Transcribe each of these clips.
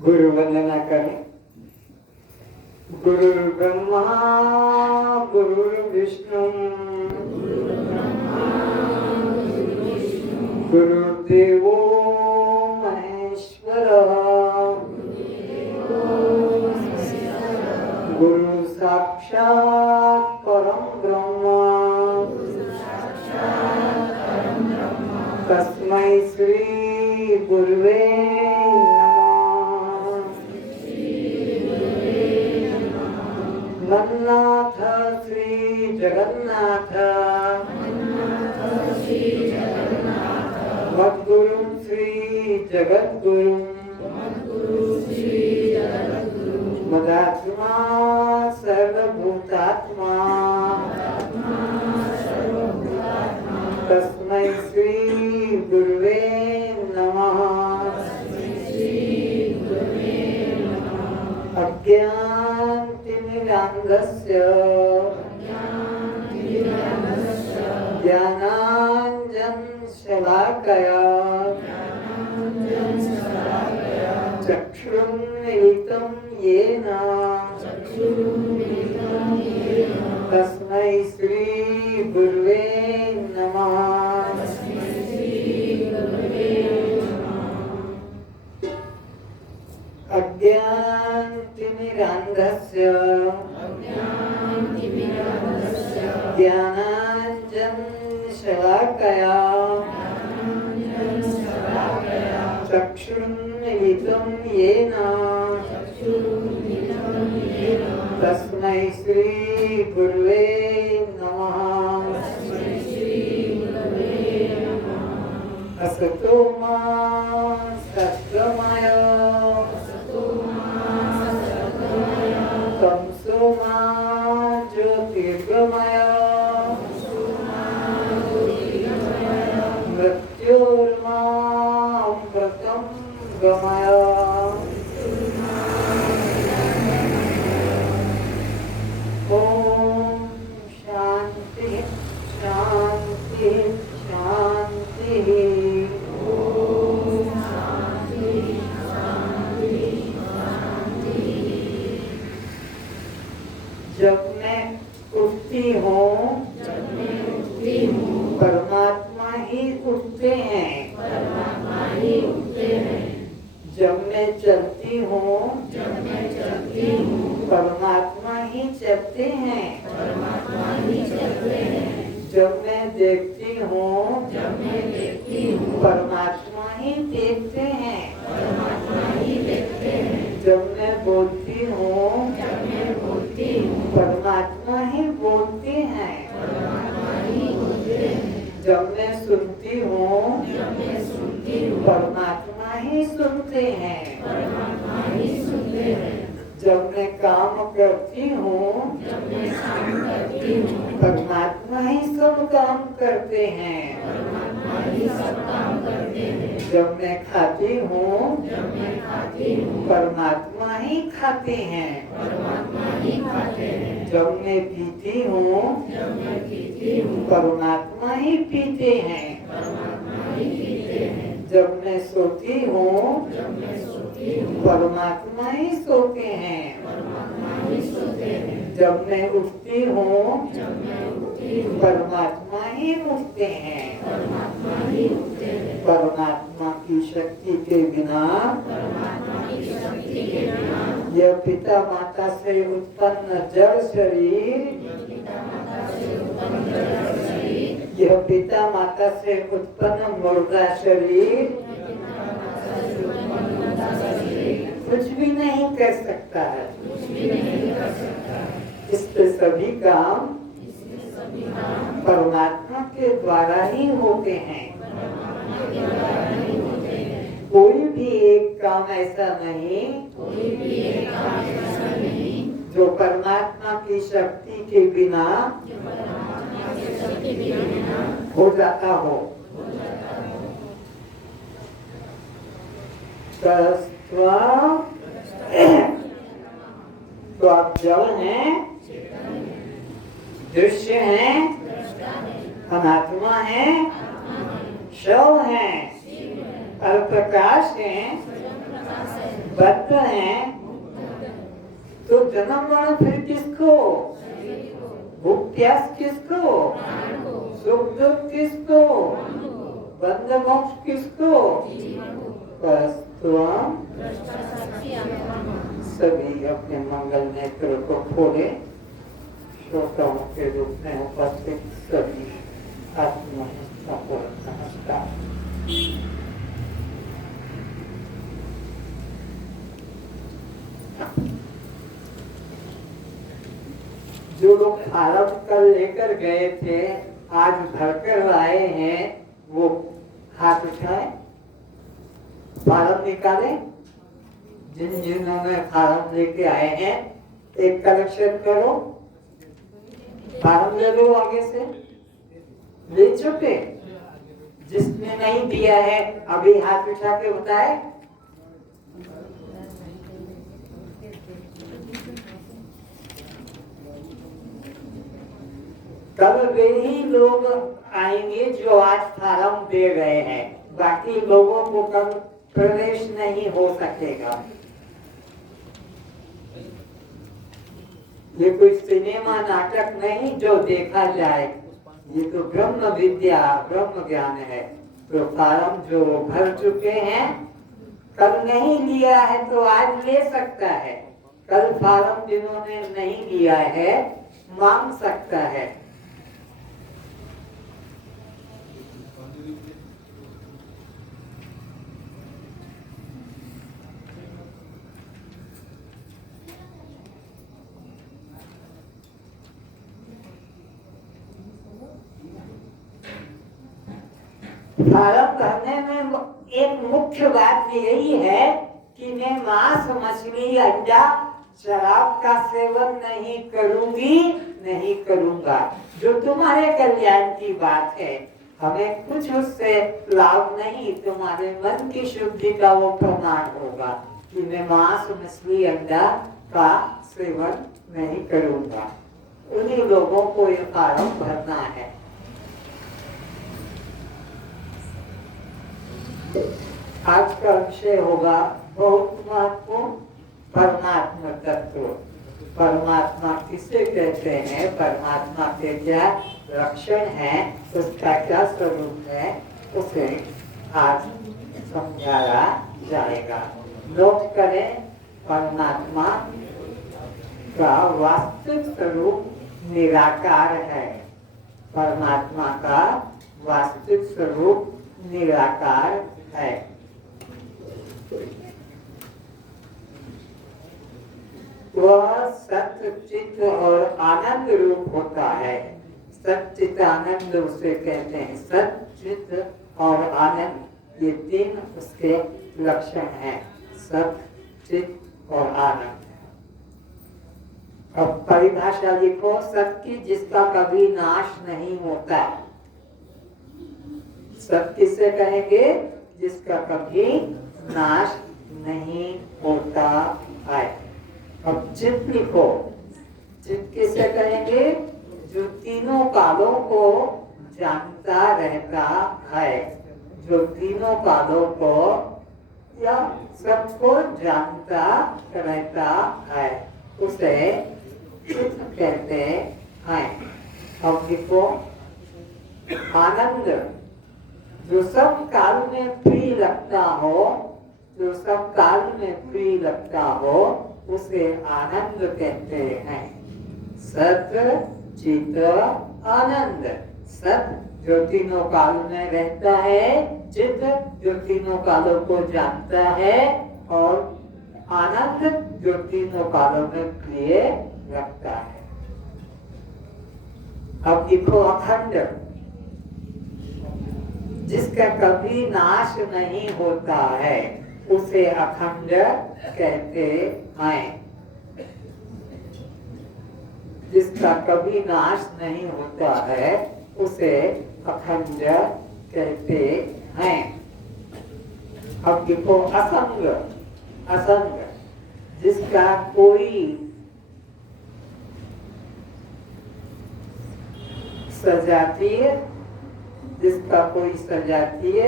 गुरु वंदना करें। गुरु ब्रह्मा गुरु विष्णु गुरुदेवो महेश्वर गुरु साक्षात् परम ब्रह्म तस्मै श्री गुरुवे मन्नाथ श्री जगन्नाथ मद्गुरु श्री जगद्गुरु मदात्मा सर्वभूतात्मा तस्मै श्री गुरुवे नमः। अज्ञानतिमिरान्धस्य ज्ञानाञ्जनशलाकया चक्षुरुन्मीलितं येन तस्मै श्री गुरुवे नमः। अज्ञानतिमिरान्धस्य ज्ञानाञ्जनशलाकया चक्षुरुन्मीलितं येन तस्मै श्री गुरुवे नमः। असतो मा सत्त्वमय तमसो मा ज्योतिर्गमय मृत्योर्मा अमृतं गमय। ओम शांति शांति शांति। जब मैं उठती हूँ परमात्मा ही उठते हैं। जब मैं चलती हूँ परमात्मा ही चलते हैं। जब मैं देखती हूँ परमात्मा ही देखते हैं। जब मैं बोलती हूँ परमात्मा ही बोलते हैं। जब मैं सुनती हूँ परमात्मा ही सुनते हैं। जब मैं काम करती हूँ परमात्मा ही सब काम करते हैं। जब मैं खाती हूँ परमात्मा ही खाते हैं। जब मैं पीती हूँ परमात्मा ही पीते हैं। जब मैं सोती हूँ परमात्मा ही सोते हैं। जब मैं उठती हूँ परमात्मा ही उठते हैं। परमात्मा की शक्ति के बिना यह पिता माता से उत्पन्न जड़ शरीर यह पिता माता से उत्पन्न मुर्दा शरीर कुछ भी नहीं कर सकता है। इस पे सभी काम परमात्मा के द्वारा ही होते हैं। कोई भी एक काम ऐसा नहीं जो परमात्मा की शक्ति के बिना हो जाता हो। तो आप जल हैं, दृश्य हैं, अनात्मा है, शव है, और प्रकाश है, बद्ध हैं तो जन्म मरण फिर किसको? भूख प्यास किसको? सुख दुख किसको? बंध मोक्ष किसको? बस तुम सभी अपने मंगल नेत्र को खोले। श्रोताओं के रूप में उपस्थित सभी आत्मनिष्ठा को नमस्कार। जो लोग आरंभ कल लेकर गए थे, आज भरकर आए हैं, वो हाथ उठाए, फार्म निकाले। जिन्होंने फार्म लेके आए हैं, एक कलेक्शन करो, फार्म ले लो, आगे से ले चुके। जिसने नहीं दिया है अभी हाथ उठा के बताए। कल वे ही लोग आएंगे जो आज फार्म दे रहे हैं, बाकी लोगों को कल प्रवेश नहीं हो सकेगा। ये कोई सिनेमा नाटक नहीं जो देखा जाए, ये तो ब्रह्म विद्या ब्रह्म ज्ञान है। तो फार्म जो भर चुके हैं, कल नहीं लिया है तो आज ले सकता है। कल फार्म जिन्होंने नहीं लिया है मांग सकता है। फार्म भरने में एक मुख्य बात यही है कि मैं मांस मछली अंडा शराब का सेवन नहीं करूंगी, नहीं करूंगा। जो तुम्हारे कल्याण की बात है, हमें कुछ उससे लाभ नहीं, तुम्हारे मन की शुद्धि का वो प्रमाण होगा कि मैं मांस मछली अंडा का सेवन नहीं करूंगा। उन्हीं लोगों को ये फार्म भरना है। आज का विषय होगा बहुत महत्वपूर्ण, परमात्मा तत्व। परमात्मा किसे कहते हैं, परमात्मा के क्या लक्षण हैं, उसका क्या स्वरूप है, उसे आज समझाया जाएगा। नोट करें, परमात्मा का वास्तविक स्वरूप निराकार है। परमात्मा का वास्तविक स्वरूप निराकार है। वह सत्य चित्त और आनंद रूप होता है। सत्य चित्त आनंद उसे कहते हैं। सत्य चित्त और आनंद, ये तीन उसके लक्षण हैं। सत्य चित्त और आनंद। अब परिभाषा लिखो, सत्य जिसका कभी नाश नहीं होता। सत्य किसे कहेंगे? जिसका कभी नाश नहीं होता है। अब चित्त लिखो, चित्त किसे कहेंगे? जो तीनों कालों को जानता रहता है, जो तीनों कालों को या सबको जानता रहता है, उसे चित्त कहते हैं। अब लिखो आनंद, जो सब काल में प्रिय लगता हो, जो सब काल में प्रिय लगता हो, उसे आनंद कहते हैं। सत चित आनंद। सत जो तीनों काल में रहता है, चित जो तीनों कालों को जानता है, और आनंद जो तीनों कालों में प्रिय लगता है। अब लिखो अखंड, जिसका कभी नाश नहीं होता है, उसे अखंड कहते हैं। जिसका कभी नाश नहीं होता है, उसे अखंड कहते हैं। अब लिखो असंग। असंग, जिसका कोई सजातीय, जिसका कोई सजातीय,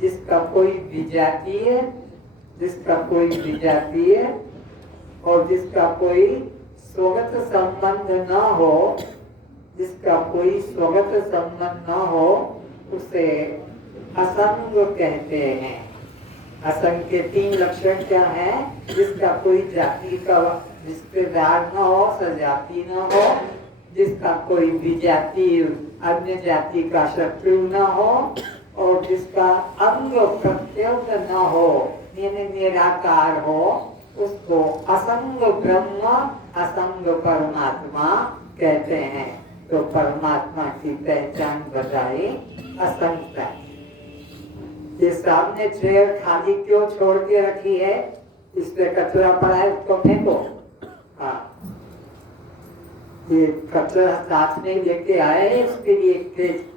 जिसका कोई विजातीय, जिसका कोई विजातीय और जिसका कोई स्वगत संबंध न हो, जिसका कोई स्वगत संबंध न हो, उसे असंग कहते हैं। असंग के 3 लक्षण क्या है? जिसका कोई जाति का रिश्तेदार न हो, सजाति न हो, जिसका कोई विजाति अन्य जाति का शत्रु न हो, और जिसका अंग प्रत्यंग न हो, यानी निराकार हो, उसको असंग ब्रह्म, असंग परमात्मा कहते हैं। तो परमात्मा की पहचान बताई असंगता। ये सामने चेयर खाली क्यों छोड़ के रखी है? इस पे कचरा पड़ा है, उसको फेंको। हाँ, ये कचरा साथ में लेके आए हैं, इसके लिए एक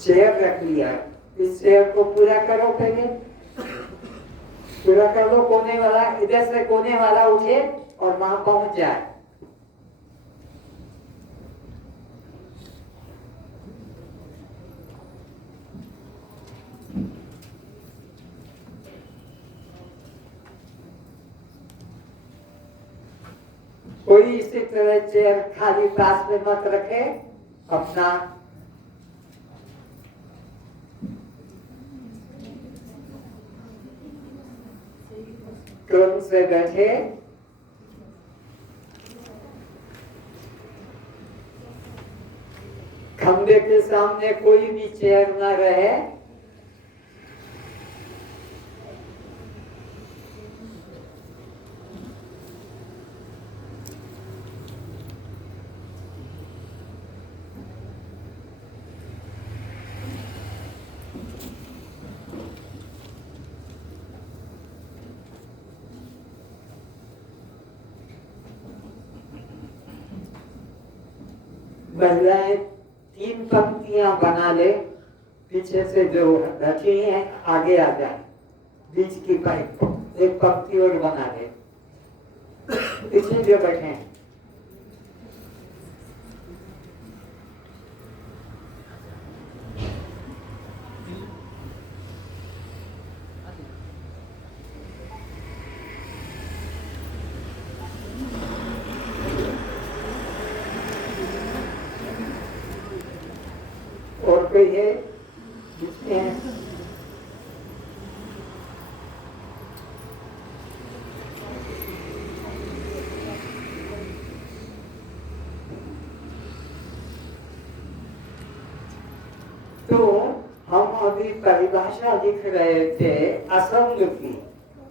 चेयर रख लिया है। इस चेयर को पूरा करो, पहले पूरा कर लो। कोने वाला, इधर से कोने वाला उठे और वहां पहुंच जाए। कोई इसी तरह चेयर खाली पास में मत रखे। अपना क्रम से बैठे। खंबे के सामने कोई भी चेयर न रहे। महिलाएं 3 पंक्तियां बना ले, पीछे से जो रखी हैं आगे आ जाए। बीच की पाइप एक पंक्ति और बना ले, पीछे जो बैठे हैं। और कोई है जिसमें तो हम अभी परिभाषा लिख रहे थे असंग की।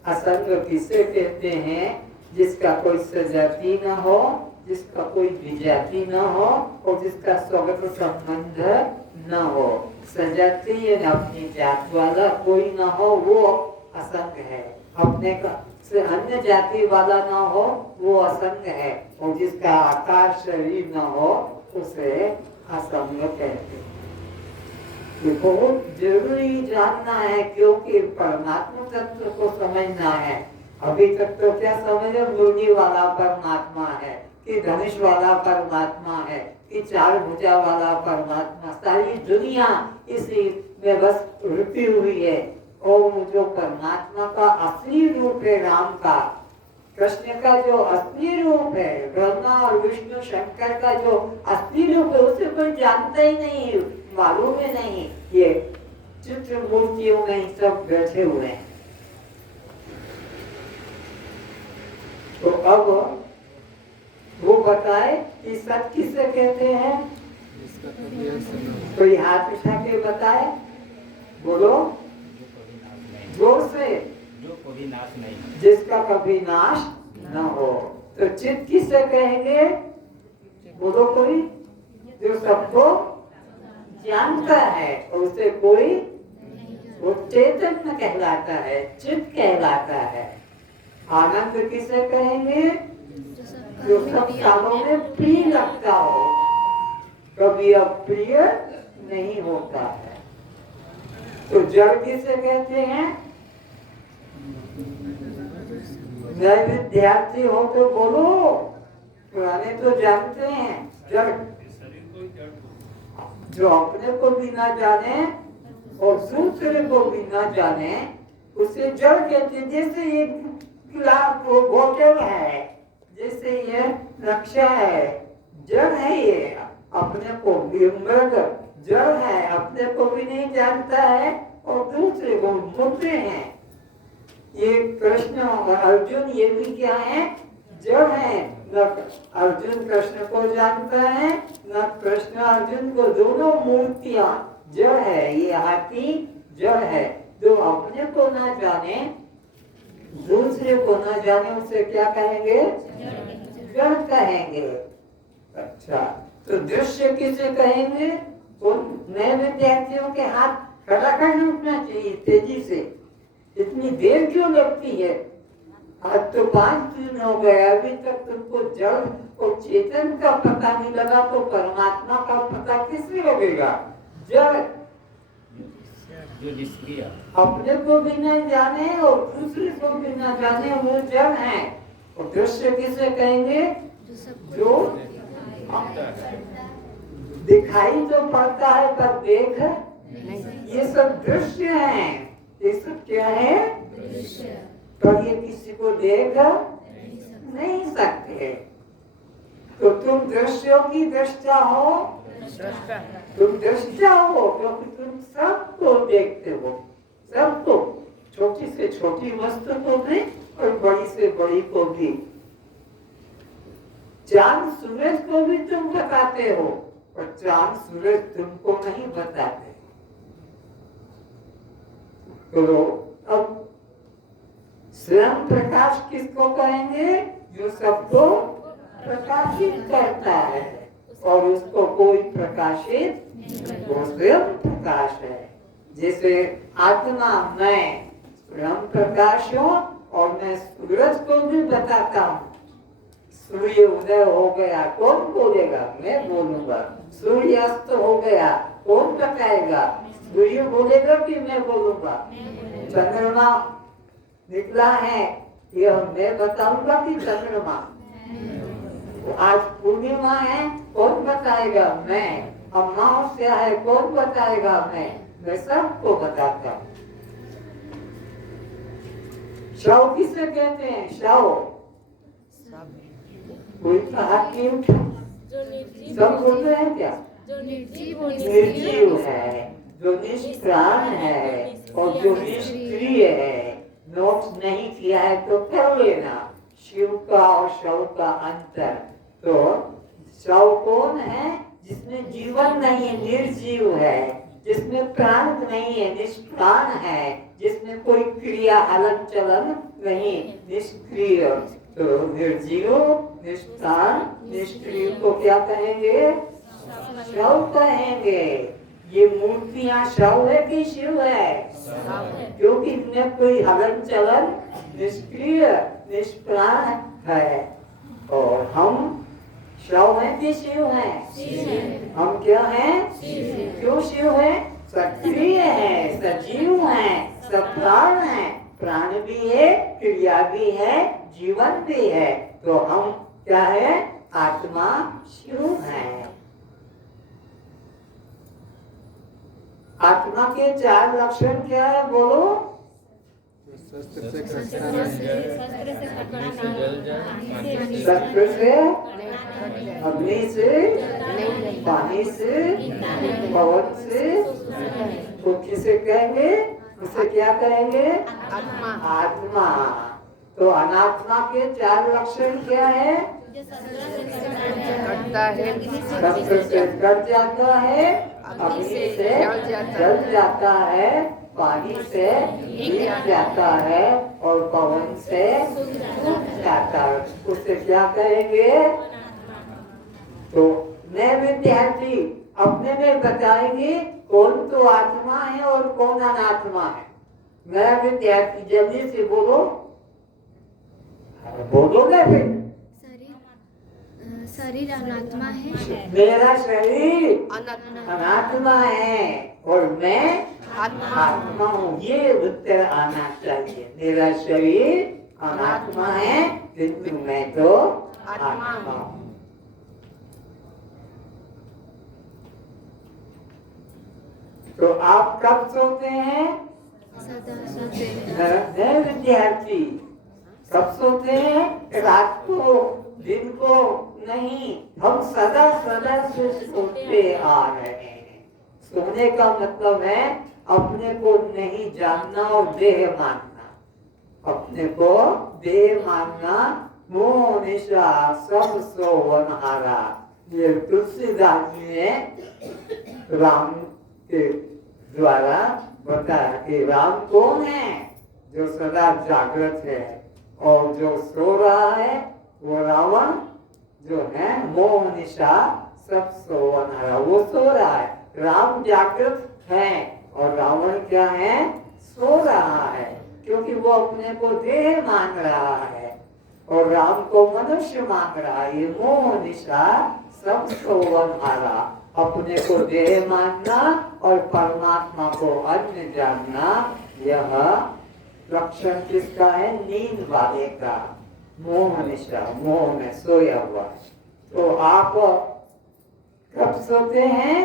असंग किसे कहते हैं? जिसका कोई सजाति न हो, जिसका कोई विजाति न हो, और जिसका स्वगत संबंध न हो। सजातीय अपनी जात वाला कोई न हो, वो असंग है। अपने का से अन्य जाति वाला न हो, वो असंग है। और जिसका आकार शरीर न हो, उसे असंग कहते हैं। ये बहुत जरूरी जानना है, क्योंकि परमात्मा तत्व को समझना है। अभी तक तो क्या समझे? मुर्गी वाला परमात्मा है, कि धनुष वाला परमात्मा है, कि 4 भुजा वाला परमात्मा। सारी दुनिया इसी में बस रुकी हुई है। और जो परमात्मा का असली रूप है, राम का, कृष्ण का जो असली रूप है, ब्रह्मा और विष्णु शंकर का जो असली रूप है, उसे कोई जानता ही नहीं, मालूम ही नहीं। ये चित्र मूर्तियों में सब बैठे हुए हैं। तो अब वो बताए कि सच किसे कहते हैं? कोई हाथ उठा के बताए, बोलो जोर से। जो कभी नाश नहीं, जिसका कभी नाश न हो। तो चित्त किसे कहेंगे? बोलो कोई जो सबको जानता है, और उसे कोई, वो चेतन कहलाता है, चित्त कहलाता है। आनंद किसे कहेंगे? जो सब कामों में प्रिय लगता हो, कभी अप्रिय नहीं होता है। तो जड़ किसे कहते हैं? नए विद्यार्थी हो तो बोलो, पुराने तो जानते हैं। जड़ जो अपने को भी ना जाने और दूसरे को भी ना जाने, उसे जड़ कहते हैं। जैसे ये बोतल है, जैसे ये नक्शा है, जड़ है, ये अपने को भी मृग जड़ है, अपने को भी नहीं जानता है और दूसरे को मुद्दे हैं। ये कृष्ण और अर्जुन ये भी क्या है, जड़ है। न अर्जुन कृष्ण को जानता है, न कृष्ण अर्जुन को, दोनों मूर्तियां जड़ है। ये हाथी जड़ है, जो अपने को ना जाने, दूसरे को ना जाने, उसे क्या कहेंगे, जड़ कहेंगे। अच्छा, तो दृश्य किसे कहेंगे? तो नए विद्यार्थियों के हाथ खड़ा कर उठना चाहिए तेजी से। इतनी देर क्यों लगती है? आज तो 5 दिन हो गए, अभी तक तुमको जड़ और चेतन का पता नहीं लगा, तो परमात्मा का पता किससे लगेगा? जड़ जो निष्क्रिय, अपने को भी नहीं जाने और दूसरे को भी ना जाने, वो जड़ है। और दृश्य किसे कहेंगे? जो दिखाई तो पड़ता है पर देख, ये सब दृश्य है। ये सब क्या है? पर ये किसी को देख नहीं सकते। तो तुम दृश्यों की दृष्टा हो, तुम दृष्टा हो, क्योंकि तुम सबको देखते हो, सबको, छोटी से छोटी वस्तु को भी और बड़ी से बड़ी को भी। चांद सूरज को भी तुम बताते हो, और चांद सूरज तुमको नहीं बताते। तो अब स्वयं प्रकाश किसको कहेंगे? जो सबको प्रकाशित करता है, और उसको कोई प्रकाशित, वो स्वयं प्रकाश है। जैसे आत्मा, मैं स्वयं प्रकाश हूँ और मैं सूरज को भी बताता हूँ। सूर्य उदय हो गया, कौन बोलेगा? मैं बोलूंगा। सूर्य अस्त हो गया, कौन बताएगा? सूर्य बोलेगा कि मैं बोलूंगा? चंद्रमा निकला है, यह मैं बताऊंगा कि चंद्रमा? आज पूर्णिमा है, कौन बताएगा? मैं। अमावस्या है, कौन बताएगा? मैं सबको बताता हूँ। शव किसे कहते हैं? शव कोई हाथ नहीं उठा, सब बोलते हैं क्या? निर्जीव है, जो निष्प्राण है और जो निष्क्रिय है। नोट्स नहीं किया है तो कर लेना, शिव का और शव का अंतर। तो शव कौन है? जिसमें जीवन नहीं है, निर्जीव है, जिसमें प्राण नहीं है, निष्प्राण है, जिसमें कोई क्रिया हलन चलन नहीं, निष्क्रिय। तो निर्जीव, निष्प्राण, निष्क्रिय को क्या कहेंगे? शव कहेंगे। ये मूर्तियां शव है कि शिव है? क्योंकि इनमें कोई हलन चलन, निष्क्रिय, निष्प्राण है। और हम शव है कि शिव है? हम क्या है? क्यों शिव है? सक्रिय है, सजीव है, सप्राण है, प्राण भी है, क्रिया भी है, जीवन भी है। तो हम क्या है? आत्मा शिव है। आत्मा के 4 लक्षण क्या है? बोलो। शस्त्र से, अग्नि से, पानी से, पवन से। तो किसे कहेंगे? उसे क्या कहेंगे? आत्मा। तो अनात्मा के 4 लक्षण क्या है? शस्त्र से कट जाता है, अग्नि से जल जाता है, पानी से भीग जाता है और पवन से सूख जाता है। उसे क्या कहेंगे? तो नए विद्यार्थी अपने में बताएंगे कौन तो आत्मा है और कौन अनात्मा है। नया विद्यार्थी जल्दी से बोलो। बोलोगे फिर? शरीर अनात्मा है। मेरा शरीर अनात्मा है और मैं आत्मा हूँ, ये उत्तर आना चाहिए। मेरा शरीर अनात्मा है किंतु मैं तो आत्मा हूँ। तो आप कब सोते हैं? सदा सोते हैं। नए विद्यार्थी कब सोते हैं? रात को, दिन को नहीं। हम सदा सदा से सोते आ रहे हैं। सोने का मतलब है अपने को नहीं जानना और देह मानना। अपने को देह मानना, मोह निशा सब सोवनहारा। ये तुलसीदास जी ने राम के द्वारा बताया कि राम कौन है? जो सदा जागृत है, और जो सो रहा है वो रावण जो है मोह निशा सब सोवनहारा, वो सो रहा है। राम जागृत है और रावण क्या है? सो रहा है, क्योंकि वो अपने को देह मान रहा है और राम को मनुष्य मान रहा है। ये मोह निशा सब सोवनहारा, अपने को देह मानना और परमात्मा को अन्य जानना, यह लक्षण किसका है? नींद वाले का। मोह निशा, मोह में सोया हुआ। तो आप कब सोते हैं?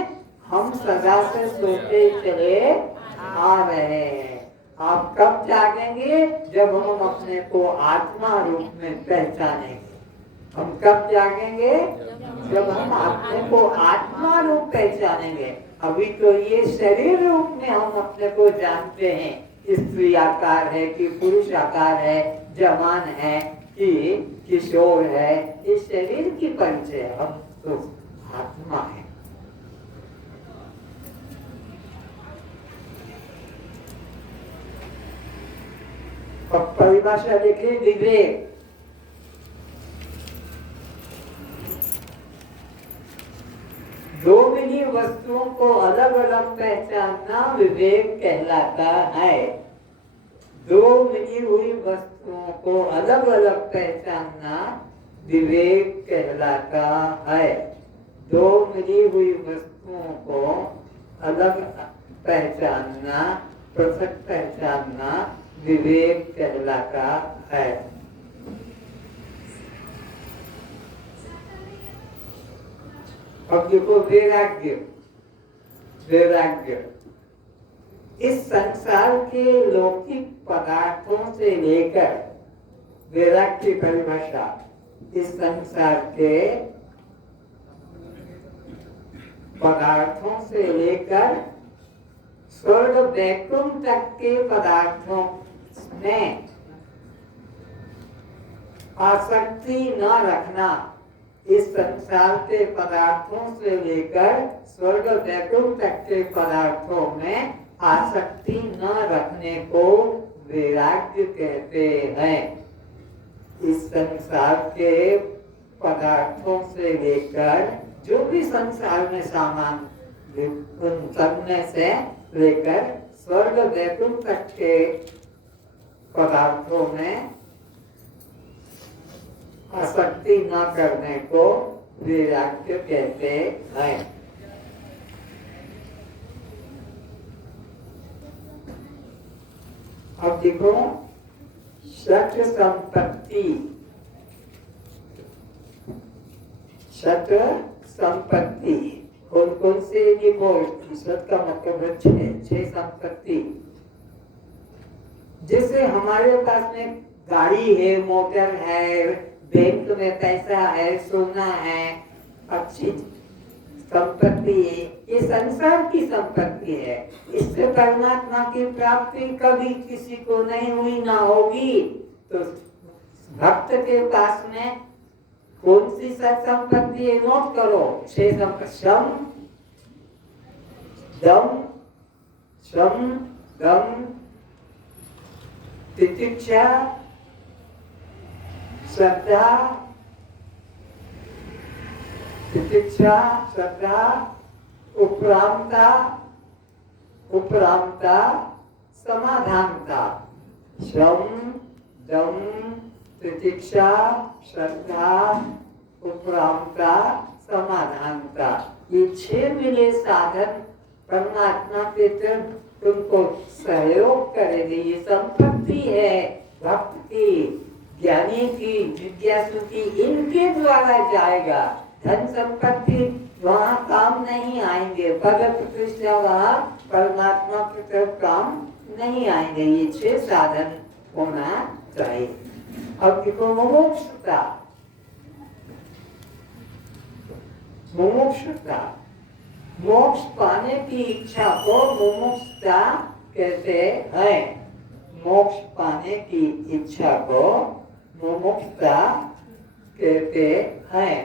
हम सदा से सोते चले आ रहे हैं। आप कब जागेंगे? जब हम अपने को आत्मा रूप में पहचानेंगे। हम कब जागेंगे? जब हम अपने को आत्मा रूप पहचानेंगे। अभी तो ये शरीर रूप में हम अपने को जानते हैं, स्त्री आकार है कि पुरुष आकार है, जवान है कि किशोर है। ये शरीर की परिचय है, हम तो आत्मा है। अब परिभाषा देखिए, विवेक। दो मिली वस्तुओं को अलग अलग पहचानना विवेक कहलाता है। दो मिली हुई वस्तुओं को अलग अलग पहचानना विवेक कहलाता है। दो मिली हुई वस्तुओं को अलग पहचानना, पृथक पहचानना विवेक कहलाता है। अब देखो वैराग्य। वैराग्य इस संसार के लौकिक पदार्थों से लेकर, वैराग्य की परिभाषा, इस संसार के पदार्थों से लेकर स्वर्ग वैकुंठ तक के पदार्थों में आसक्ति न रखना। इस संसार के पदार्थों से लेकर स्वर्ग वैकुंठ तक के पदार्थों में आसक्ति न रखने को वैराग्य कहते हैं। इस संसार के पदार्थों से लेकर, जो भी संसार में सामान, उन सब में से लेकर स्वर्ग वैकुंठ तक के पदार्थों में आसक्ति न करने को वैराग्य कहते हैं। अब देखो, षट संपत्ति। षट संपत्ति कौन कौन से? देखो, षट का मतलब है छह संपत्ति। जैसे हमारे पास में गाड़ी है, मोटर है, बैंक में पैसा है, सोना है, अच्छी संपत्ति है, ये संसार की संपत्ति है। इससे परमात्मा की प्राप्ति कभी किसी को नहीं हुई, ना होगी। तो भक्त के पास में कौन सी संपत्ति है? नोट करो, 6 संपत्ति। श्रम, दम, तितिक्षा, श्रद्धा, तितिक्षा, श्रद्धा, उपरामता, समाधानता। श्रम, दम, तितिक्षा, श्रद्धा, उपरामता, समाधानता, ये 6 मिले साधन परमात्मा के तरफ तुमको सहयोग करेंगे। ये संपत्ति है भक्त की, ज्ञानी की, जिज्ञासु की, इनके द्वारा जाएगा। धन संपत्ति वहाँ काम नहीं आएंगे, पद प्रतिष्ठा वहाँ परमात्मा की तरफ काम नहीं आएंगे। ये 6 साधन होना चाहिए। अब देखो मुमुक्षुता, मुमुक्षुता मोक्ष पाने की इच्छा को मुमुक्षुता कहते हैं। मोक्ष पाने की इच्छा को मुमुक्षुता कहते हैं।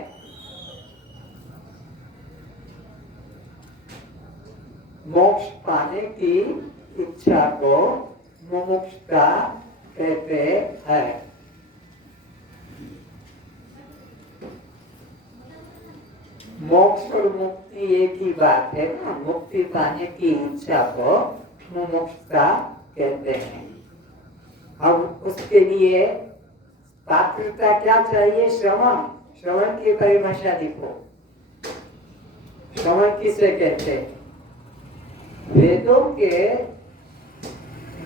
मोक्ष पाने की इच्छा को मुमुक्षुता कहते हैं। मोक्ष और मुक्ति एक ही बात है ना। मुक्ति पाने की इच्छा को मुमुक्षुता कहते हैं। अब उसके लिए पात्रता क्या चाहिए? श्रवण। श्रवण की परिभाषा देखो। श्रवण किसे कहते हैं? वेदों के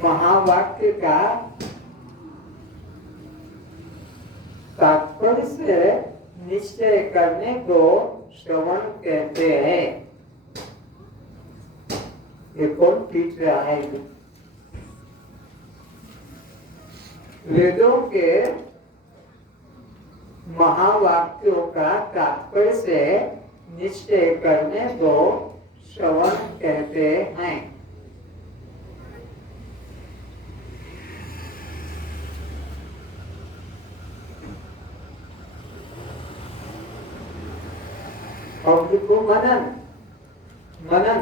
महावाक्य का तात्पर्य से निश्चय करने को श्रवण कहते हैं। ये कौन पीट रहा है? वेदों के महावाक्यों का तात्पर्य से निश्चय करने को श्रवण कहते हैं। और देखो मनन। मनन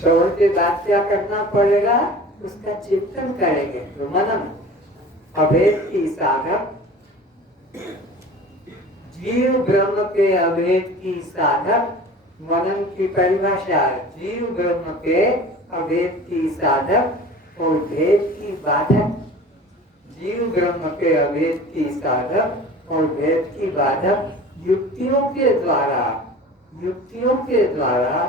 श्रवण के बाद क्या करना पड़ेगा? उसका चिंतन करेंगे। तो मनन अभेद की साधक, जीव ब्रह्म के अभेद की साधक। मनन की परिभाषा जीव ब्रह्म के अभेद की साधक और भेद की बाधक। जीव ब्रह्म के अभेद की साधक और भेद की बाधक युक्तियों के द्वारा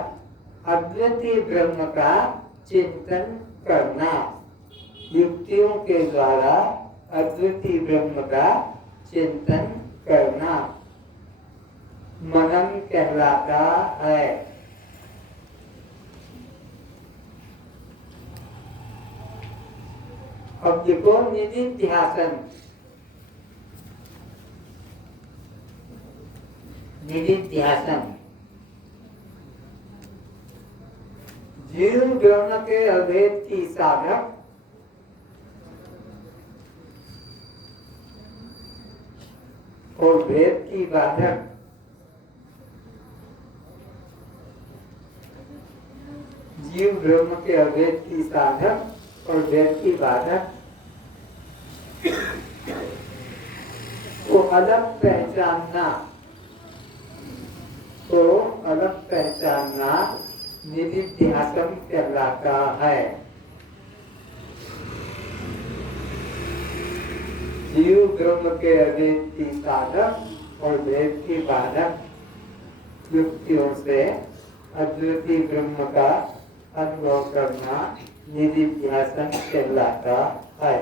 अद्वितीय ब्रह्म का चिंतन करना। युक्तियों के द्वारा अद्वितीय ब्रह्म का चिंतन करना मनन कहलाता है। अब देखो निधिध्यासन। निधिध्यासन जीव ब्रह्म के अभेद की साधक और भेद की बाधक। जीव ब्रह्म के अभेद की साधक और भेद की बाधक को अलग पहचानना, तो अलग पहचानना निधिध्यासन कहलाता है। जीव ब्रह्म के अभेद की साधक और भेद की बाधक युक्तियों से अद्वितीय ब्रह्म का अनुभव करना निधिध्यासन कहलाता है।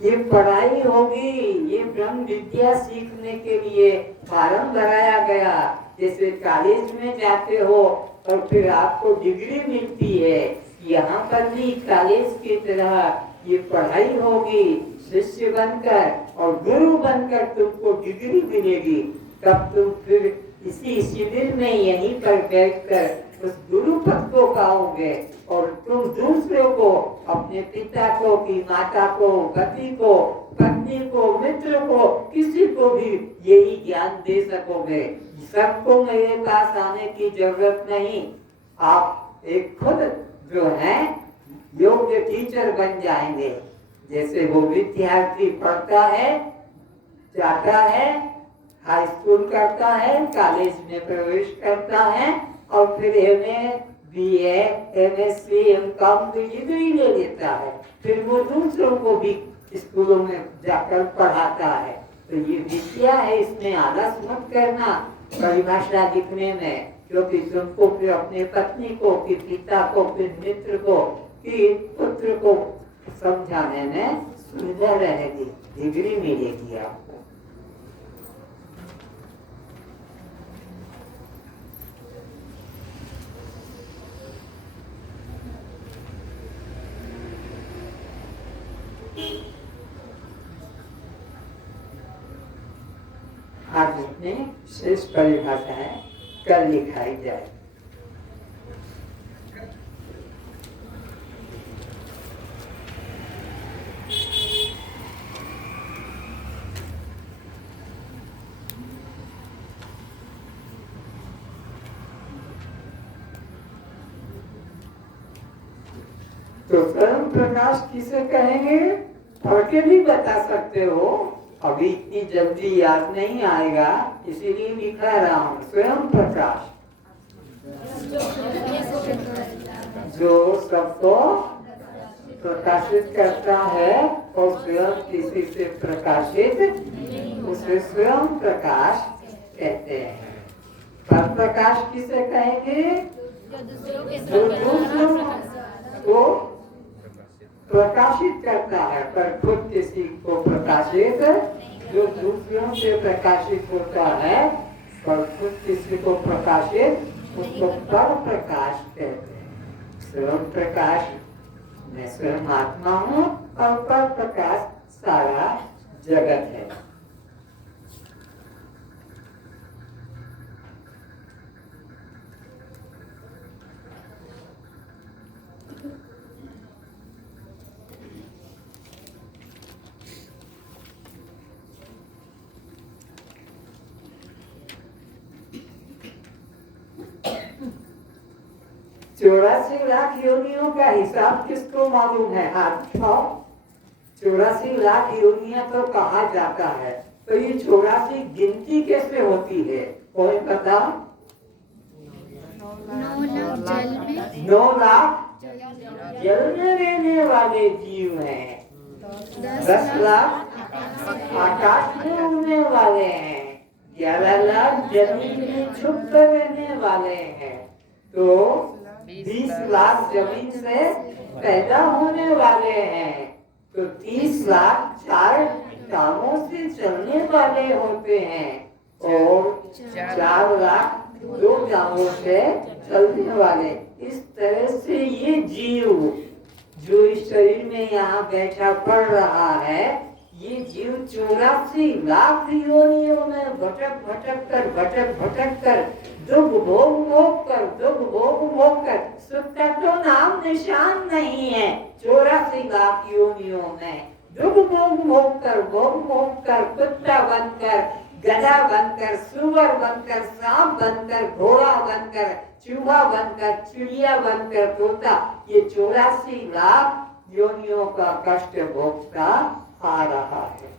ये पढ़ाई होगी, ये ब्रह्म विद्या सीखने के लिए फार्म भराया गया। जैसे कॉलेज में जाते हो और फिर आपको डिग्री मिलती है, यहाँ पर भी कॉलेज की तरह ये पढ़ाई होगी। शिष्य बनकर और गुरु बनकर तुमको डिग्री मिलेगी। तब तुम फिर इसी शिविर में यहीं पर बैठकर उस गुरु पद को पाओगे और तुम दूसरों को, अपने पिता को, की माता को, पति को, पत्नी को, मित्र को, किसी को भी यही ज्ञान दे सकोगे। सबको मेरे पास आने की जरूरत नहीं। आप एक खुद जो है योग्य टीचर बन जाएंगे। जैसे वो विद्यार्थी पढ़ता है, जाता है, हाई स्कूल करता है, कॉलेज में प्रवेश करता है और फिर एमए, बीए, एमएससी, एमकॉम की डिग्री ले लेता है। फिर वो दूसरों को भी स्कूलों में जाकर पढ़ाता है। तो ये विद्या है, इसमें आलस मत करना परिभाषा लिखने में, क्योंकि तुमको फिर अपने पत्नी को, फिर पिता को, फिर मित्र को, फिर पुत्र को समझाने में सुविधा रहेगी, डिग्री मिलेगी आपको। शेष परिभाषाएं कल लिखाई जाए। तो स्वयं प्रकाश किसे कहेंगे? पढ़ के भी बता सकते हो, अभी इतनी जल्दी याद नहीं आएगा, इसीलिए लिखा रहा हूं। स्वयं प्रकाश जो सबको प्रकाशित करता है और स्वयं किसी से प्रकाशित, उसे स्वयं प्रकाश कहते हैं। पर प्रकाश किसे कहेंगे? जो दूसरों को प्रकाशित करता है पर खुद किसी को प्रकाशित, जो दूसरों से प्रकाशित होता है पर खुद किसी को प्रकाशित, उसको पर प्रकाश कहते हैं। स्वयं प्रकाश मैं स्वयं आत्मा हूँ और पर प्रकाश सारा जगत है। चौरासी लाख योनियों का हिसाब किसको मालूम है? हाथ उठाओ। 84 लाख योनियां तो कहा जाता है, तो ये 84 गिनती कैसे होती है? कोई पता? 9 लाख जल में रहने वाले जीव हैं, 10 लाख आकाश में उड़ने वाले हैं, 11 लाख जमीन में छुप कर रहने वाले हैं, तो 20 लाख जमीन से पैदा होने वाले हैं, तो 30 लाख 4 कामों से चलने वाले होते हैं और 4 लाख 2 कामों से चलने वाले। इस तरह से ये जीव जो इस शरीर में यहाँ बैठा पड़ रहा है, ये जीव 84 लाख योनियों में भटक भटक कर दुख भोग कर सुख का तो नाम निशान नहीं है। 84 लाख योनियों में दुख भोग कर कुत्ता बनकर, गधा बनकर, सुअर बनकर, सांप बनकर, घोड़ा बनकर, चूहा बनकर, चिड़िया बनकर, तोता, ये 84 लाख योनियों का कष्ट भोगता आ रहा है।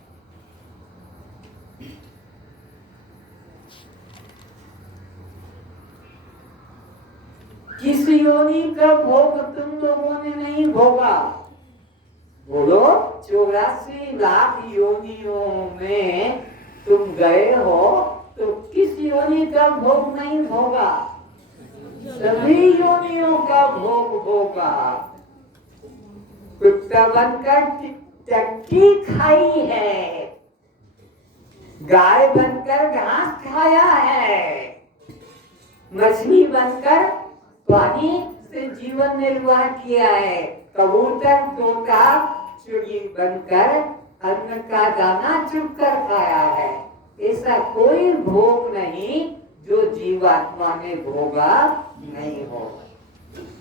किस योनि का भोग तुम लोगों ने नहीं भोगा? बोलो, 84 लाख योनियों में तुम गए हो, तो किस योनि का भोग नहीं भोगा? सभी योनियों का भोग भोगा। कुत्ता बनकर चक्की खाई है, गाय बनकर घास खाया है, मछली बनकर पानी से जीवन निर्वाह किया है, कबूतर तोता चिड़ी बनकर अन्न का दाना चुनकर खाया है। ऐसा कोई भोग नहीं जो जीवात्मा ने भोगा नहीं होगा।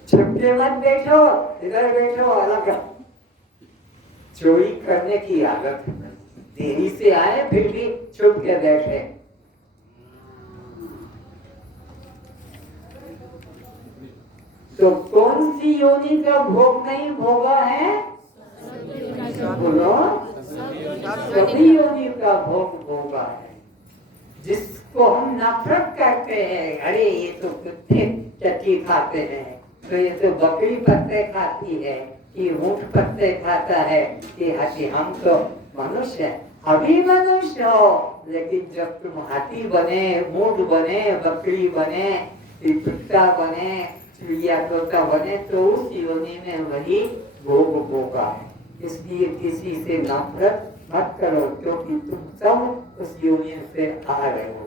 छुपके मत बैठो, इधर बैठो, अलग चोरी करने की आदत, देरी से आए फिर भी छुप के बैठे। तो कौन सी योनि का भोग नहीं भोगा है? बोलो, सभी योनि का भोग भोगा है। जिसको हम नफरत करते हैं, अरे ये तो कुत्ते चट्टी खाते हैं, तो ये तो बकरी पत्ते खाती है, ये ऊंट पत्ते खाता है, ये हाथी, हम तो मनुष्य हैं। अभी मनुष्य हो, लेकिन जब तुम हाथी बने, ऊंट बने, बकरी बने, कुत्ता बने, चिड़िया तोता बने, तो उस योनि में वही भोग भोगा है। इसलिए किसी से नफरत मत करो, क्योंकि तुम सब उस योनि से आ रहे हो।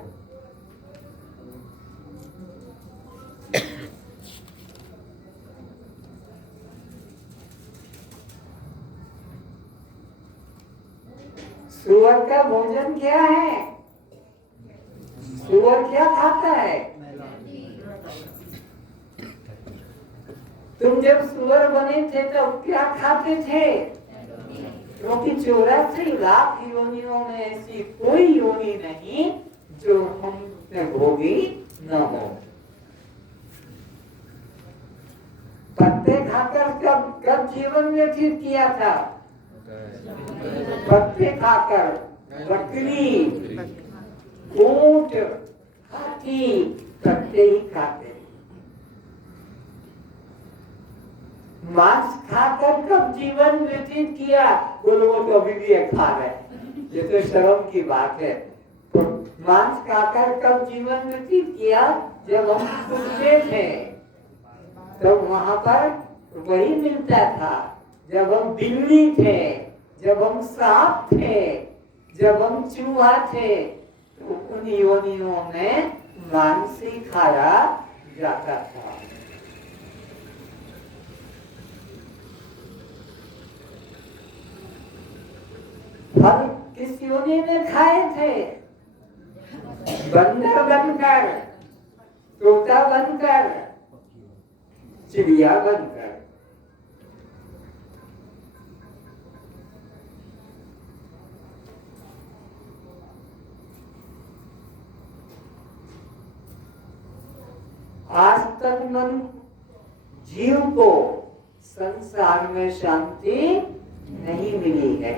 सुअर का भोजन क्या है? सुअर क्या खाता है? तुम जब सुअर बने थे तो क्या खाते थे? क्योंकि 84 लाख योनियों में ऐसी कोई योनि नहीं जो हमने भोगी न हो। पत्ते खाकर कब कब जीवन व्यतीत किया था? पत्ते खाकर। बकरी, ऊंट, हाथी पत्ते ही खाते। मांस खाकर कब जीवन व्यतीत किया? बोलो वो तो अभी भी खा रहे, ये तो शर्म की बात है। तो मांस खाकर कब जीवन व्यतीत किया? जब हम कुत्ते थे तो वहां पर वही मिलता था। जब हम बिल्ली थे, जब हम सांप थे, जब हम चूहा थे, तो उन योनियों में मांस ही खाया जाता था। फल किस योनि में खाए थे? बंदर बनकर, तोता बनकर, चिड़िया बनकर। आज तक मन जीव को संसार में शांति नहीं मिली है।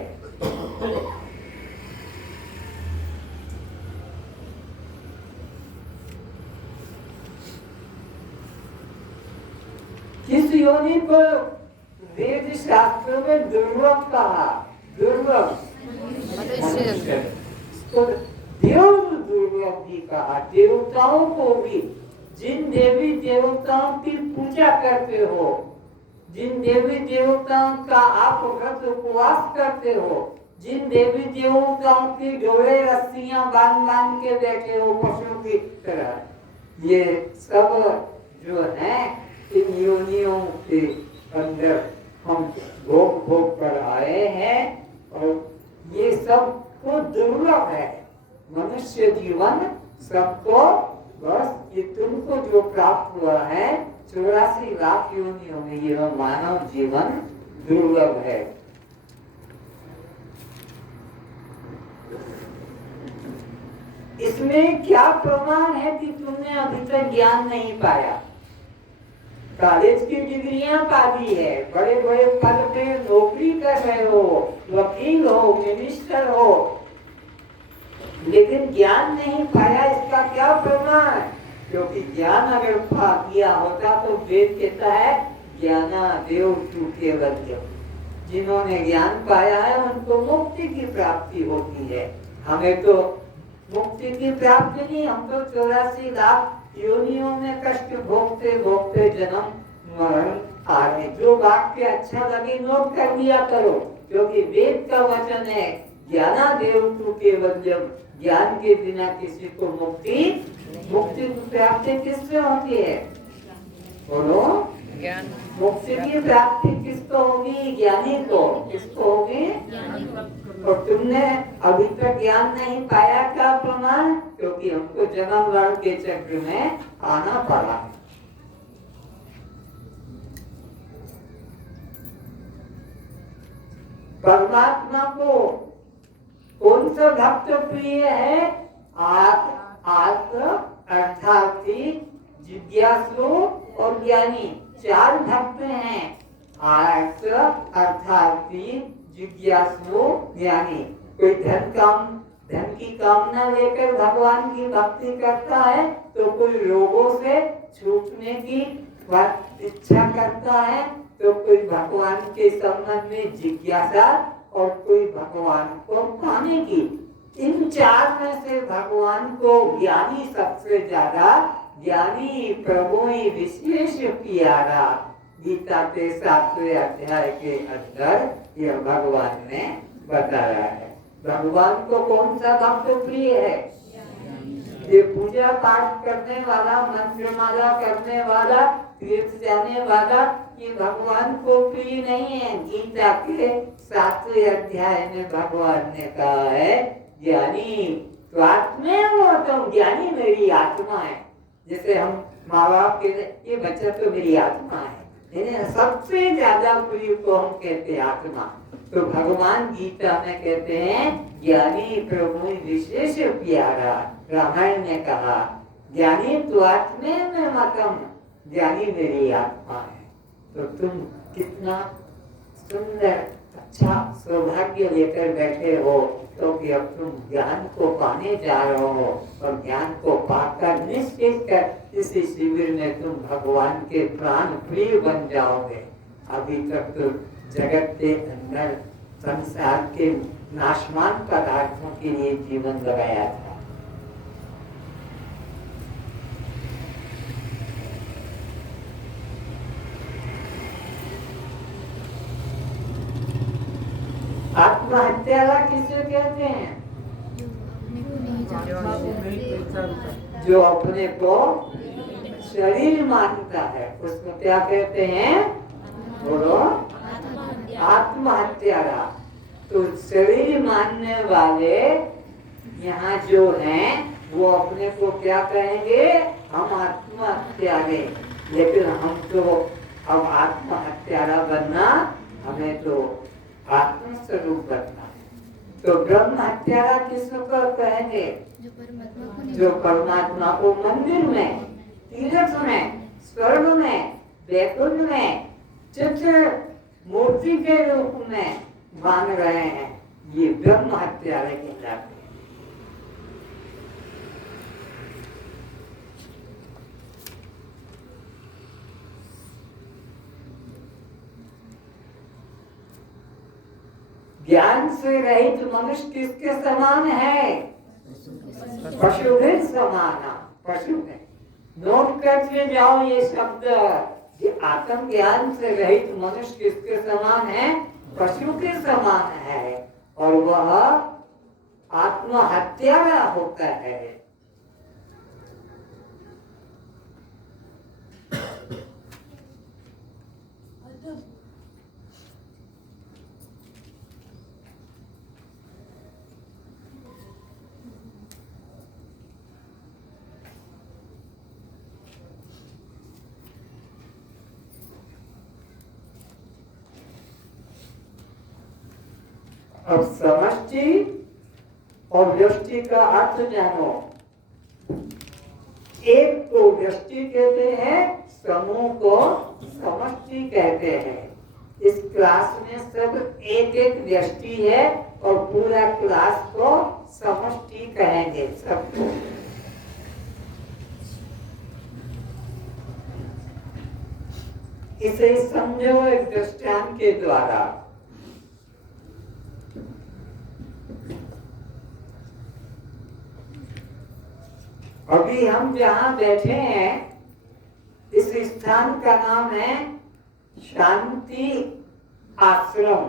किस योनि को वेद शास्त्रों में दुर्लभ कहा? दुर्लभ तो देव दुर्लभ भी कहा। देवताओं को भी, जिन देवी देवताओं की पूजा करते हो, जिन देवी देवताओं का आप व्रत उपवास करते हो, जिन देवी देवताओं की डोरे रस्सियां बांध बांध के बैठे हो पशुओं की तरह, ये सब जो है इन योनियों के अंदर हम भोग भोग कर आए हैं और ये सब को दुर्लभ है। मनुष्य जीवन सबको बस ये तुमको जो प्राप्त हुआ है 84 लाख योनियों में, ये मानव जीवन दुर्लभ है। इसमें क्या प्रमाण है कि तुमने अभी तक ज्ञान नहीं पाया? कॉलेज की डिग्रियां पा ली है, बड़े बड़े पद पे नौकरी कर रहे हो, वकील हो, मिनिस्टर हो, लेकिन ज्ञान नहीं पाया। इसका क्या प्रमाण? क्योंकि ज्ञान अगर पा लिया होता तो वेद कहता है ज्ञानादेव तु केवल्यम। जिन्होंने ज्ञान पाया है उनको मुक्ति की प्राप्ति होती है। हमें तो मुक्ति की प्राप्ति नहीं, हम तो 84 लाख योनियों में कष्ट भोगते भोगते जन्म मरण आ रहे। जो वाक्य अच्छा लगे नोट कर लिया करो, क्योंकि वेद का वचन है ज्ञानादेव तु केवल्यम। ज्ञान के बिना किसी को मुक्ति की प्राप्ति किससे होती है? बोलो, मुक्ति की प्राप्ति किसको होगी? ज्ञानी को। किसको होगी? और तुमने अभी तक ज्ञान नहीं पाया, क्या प्रमाण? क्योंकि हमको जन्म मरण के चक्र में आना पड़ा। परमात्मा को कौन सा भक्त प्रिय है? आत्म अर्थार्थी, जिज्ञासु और ज्ञानी। 4 भक्त हैं, आर्थ, अर्थार्थी, जिज्ञासु, ज्ञानी। कोई धन की कामना लेकर भगवान की भक्ति करता है, तो कोई रोगों से छूटने की इच्छा करता है, तो कोई भगवान के संबंध में जिज्ञासा और कोई भगवान को पाने की। इन 4 में से भगवान को ज्ञानी सबसे ज्यादा, ज्ञानी प्रभु ही विशेष प्यारा। गीता के 7वें अध्याय के अंदर यह भगवान ने बताया है। भगवान को कौन सा भक्त प्रिय है? ये पूजा पाठ करने वाला, मंत्रमाला करने वाला, तीर्थ जाने वाला, ये भगवान को प्रिय नहीं है। गीता के 7वें अध्याय में भगवान ने कहा है ज्ञानी तो आत्मेयमतम, ज्ञानी मेरी आत्मा है। जैसे हम माँ बाप कहते ये बच्चा तो मेरी आत्मा है, सबसे ज्यादा प्रिय को हम कहते हैं आत्मा। तो भगवान गीता में कहते हैं ज्ञानी प्रभु विशेष प्यारा। रामायण ने कहा ज्ञानी तो आत्मे में मतम, ज्ञानी मेरी आत्मा है। तो तुम कितना सुंदर अच्छा सौभाग्य लेकर बैठे हो, क्योंकि अब तुम ज्ञान को पाने जा रहे हो और ज्ञान को पाकर निश्चित कर इसी शिविर में तुम भगवान के प्राण प्रिय बन जाओगे। अभी तक तो जगत के अंदर संसार के नाशमान पदार्थों के लिए जीवन लगाया था। आत्महत्या किसे कहते हैं? जो अपने को शरीर मानता है उसको क्या कहते हैं? बोलो, आत्महत्यारा। तो शरीर मानने वाले यहाँ जो हैं वो अपने को क्या कहेंगे? हम आत्महत्यारे। लेकिन हम तो अब आत्महत्यारा बनना, हमें तो आत्म स्वरूप बनना है। तो ब्रह्म हत्यारा किसको कहेंगे? जो परमात्मा को मंदिर में, तीर्थ में, स्वर्ग में, वैकुंठ में चित्र मूर्ति के रूप में मान रहे हैं, ये ब्रह्म हत्यारे कहलाते हैं। ज्ञान से रहित मनुष्य किसके समान है? पशु के समान। पशु है। नोट करके जाओ ये शब्द कि आत्म ज्ञान से रहित मनुष्य किसके समान है? पशु के समान है, और वह आत्महत्यारा होता है। अब समष्टि और व्यष्टि का अर्थ जानो। एक को व्यष्टि कहते हैं, समूह को समष्टि कहते हैं। इस क्लास में सब एक एक व्यष्टि है और पूरा क्लास को समष्टि कहेंगे सबको। इसे समझो एक दृष्टांत के द्वारा। अभी हम जहाँ बैठे हैं इस स्थान का नाम है शांति आश्रम।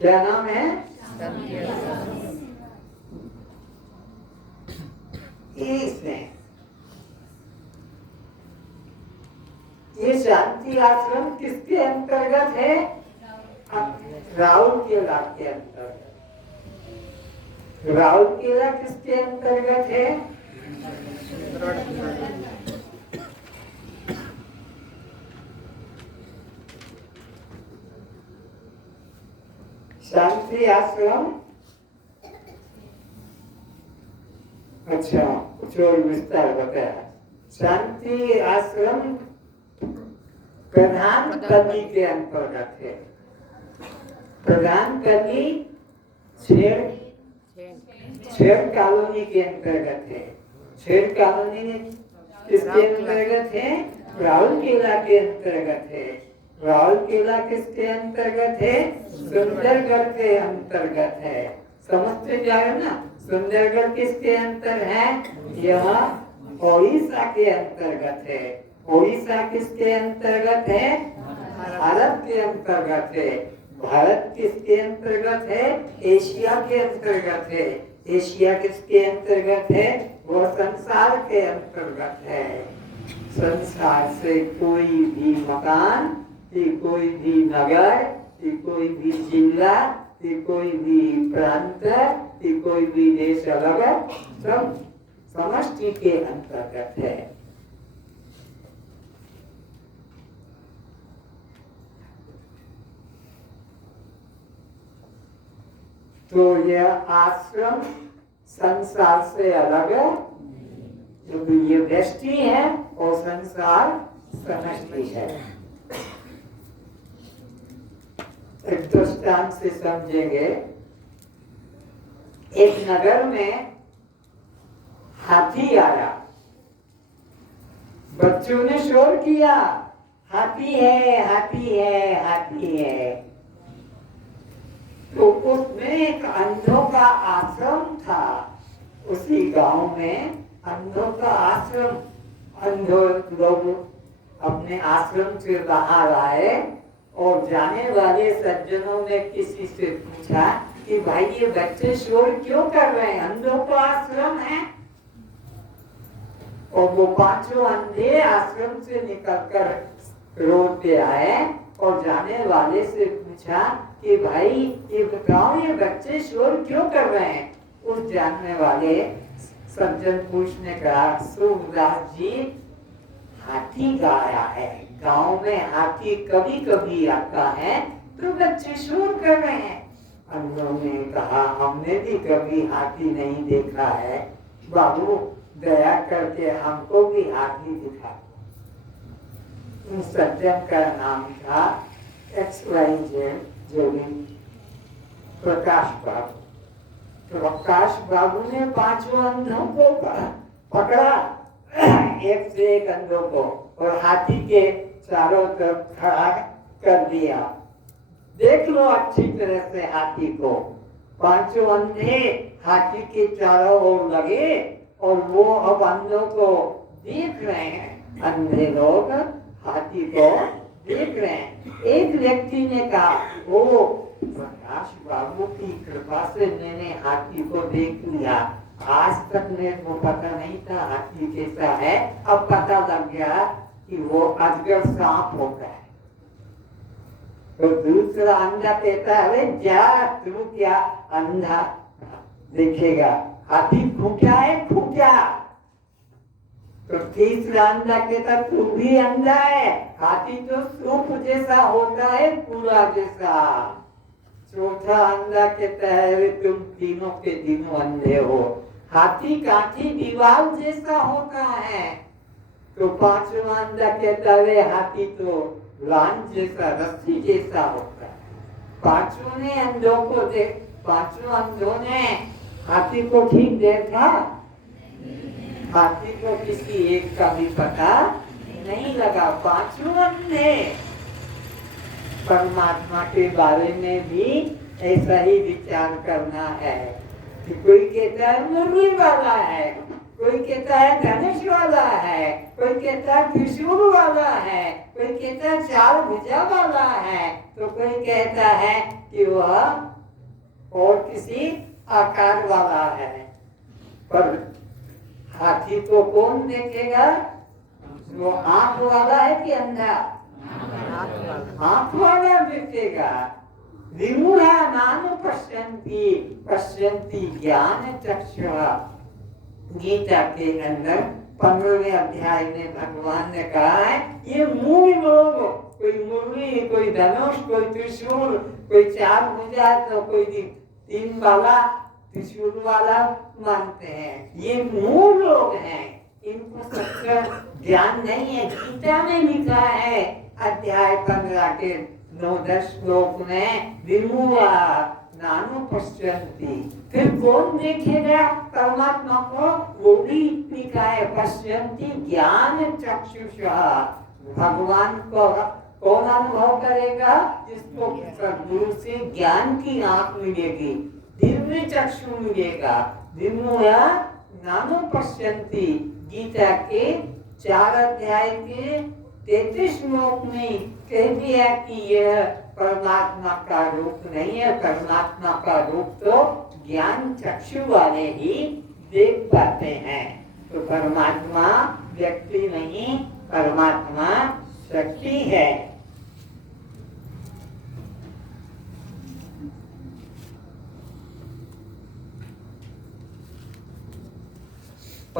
क्या नाम है? इसमें ये शांति आश्रम किसके अंतर्गत है? राउरकेला के अंतर्गत। राउरकेला किसके अंतर्गत है? शांति आश्रम। अच्छा, कुछ और विस्तार बताया। शांति आश्रम प्रधान कली के अंतर्गत है। प्रधान कली छेड़ कॉलोनी के अंतर्गत है। छेड़ कॉलोनी किसके अंतर्गत है? राउरकेला के अंतर्गत है। राउरकेला किसके अंतर्गत है? सुंदरगढ़ के अंतर्गत है। समझते जाए ना? सुंदरगढ़ किसके अंतर है? यह ओडिशा के अंतर्गत है। ओडिशा किसके अंतर्गत है? भारत के अंतर्गत है। भारत किसके अंतर्गत है? एशिया के अंतर्गत है। एशिया किसके अंतर्गत है? वह संसार के अंतर्गत है। संसार से कोई भी मकान, कोई भी नगर, कोई भी जिला, कि कोई भी प्रांत, कि कोई भी देश अलग, सब समष्टि के अंतर्गत है। तो यह आश्रम संसार से अलग है, जो ये व्यष्टि है और संसार समष्टि है। एक दृष्टांत से समझेंगे। एक नगर में हाथी आया, बच्चों ने शोर किया, हाथी है, हाथी है, हाथी है। तो उसमें एक अंधों का आश्रम था। उसी गांव में अंधों का आश्रम, अंधों लोग अपने आश्रम से बाहर आए और जाने वाले सज्जनों ने किसी से पूछा कि भाई ये बच्चे शोर क्यों कर रहे हैं, अंधों का आश्रम है। और वो पांचों अंधे आश्रम से निकलकर रोड पे आए और जाने वाले से पूछा कि भाई ये बताओ ये बच्चे शोर क्यों कर रहे हैं। उस जानने वाले सज्जन पुरुष ने कहा, सूरदास जी हाथी गाया है, गांव में हाथी कभी कभी आता है तो बच्चे शोर कर रहे हैं। अंधों ने कहा, हमने भी कभी हाथी नहीं देखा है, बाबू दया करके हमको भी हाथी दिखा। उन सज्जन का नाम था XYZ जोगी प्रकाश बाबू। प्रकाश बाबू ने पांचों अंधों को पकड़ा, एक से एक अंधों को, और हाथी के चारों तरफ खड़ा कर दिया। देख लो अच्छी तरह से हाथी को। पांचों अंधे हाथी के चारों ओर लगे और वो अब अंधों को देख रहे हैं। अंधे लोग हाथी को देख रहे हैं। एक व्यक्ति ने कहा, ओ प्रकाश बाबू की कृपा से मैंने हाथी को देख लिया, आज तक मेरे को पता नहीं था हाथी कैसा है, अब पता लग गया कि वो अजगर सांप होता है। तो दूसरा अंधा कहता है, अरे जा तू क्या अंधा देखेगा, हाथी खूंटा है खूंटा। तो तीसरा अंधा कहता, तू भी अंधा है, हाथी तो सूप जैसा होता है, कूड़ा जैसा। चौथा अंधा कहता है, तुम तीनों के तीनों अंधे हो, हाथी काठी दीवार जैसा होता है। तो पांचवा अंधा कहता है, हाथी तो लान जैसा, रस्सी जैसा होता है। पांचों ने अंधों को पांचों अंधों ने हाथी को ठीक देखा, हाथी को किसी एक का भी पता नहीं लगा। पांचों अंधे। परमात्मा के बारे में भी ऐसा ही विचार करना है कि कोई कहता है मुरली वाला है, कोई कहता है धनुष वाला है, कोई कहता है त्रिशूल वाला है, कोई कहता है चार भुजा वाला है, तो कोई कहता है कि वह और किसी आकार वाला है। पर हाथी को कौन देखेगा? वो आंख वाला है कि अंधा? आंख वाला देखेगा। विमूढ़ा नानु पश्यन्ति पश्यन्ति ज्ञान चक्षुः। गीता के अंदर 15वें अध्याय में भगवान ने कहा है, ये मूढ़ लोग, कोई मुरली, कोई धनुष, कोई त्रिशूल, कोई चार भुजा, तो कोई तीन वाला त्रिशूल वाला मानते हैं, ये मूढ़ लोग हैं, इनको सच्चा ज्ञान नहीं है। गीता में लिखा है अध्याय 15 के 9-10 श्लोक में, विमूढ़ा नानु पश्यन्ति। फिर कौन देखेगा परमात्मा को? वो भी लिखा है पश्यन्ति ज्ञान चक्षुषः। भगवान को कौन अनुभव करेगा? जिसको सद्गुरु से ज्ञान की आंख मिलेगी, दिव्य चक्षु मिलेगा। विमूढ़ा नानु पश्यन्ति। गीता के 4 अध्याय के 33 श्लोक में कह दिया कि यह परमात्मा का रूप नहीं है। परमात्मा का रूप तो ज्ञान चक्षु वाले ही देख पाते हैं। तो परमात्मा व्यक्ति नहीं, परमात्मा शक्ति है।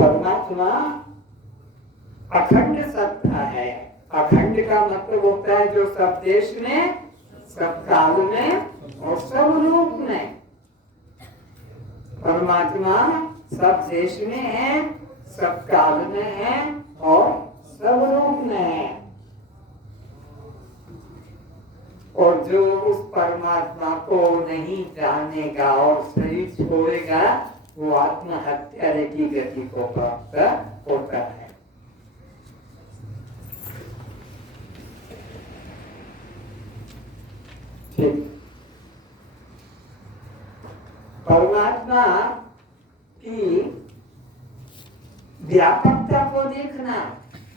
परमात्मा अखंड सत्ता है। अखंड का मतलब होता है जो सब देश में, सब काल में और सब रूप में। परमात्मा सब देश में है, सब काल में है और सब रूप में है। और जो उस परमात्मा को नहीं जानेगा और शरीर छोड़ेगा वो आत्महत्या की गति को प्राप्त होता है। ठीक। परमात्मा की व्यापकता को देखना।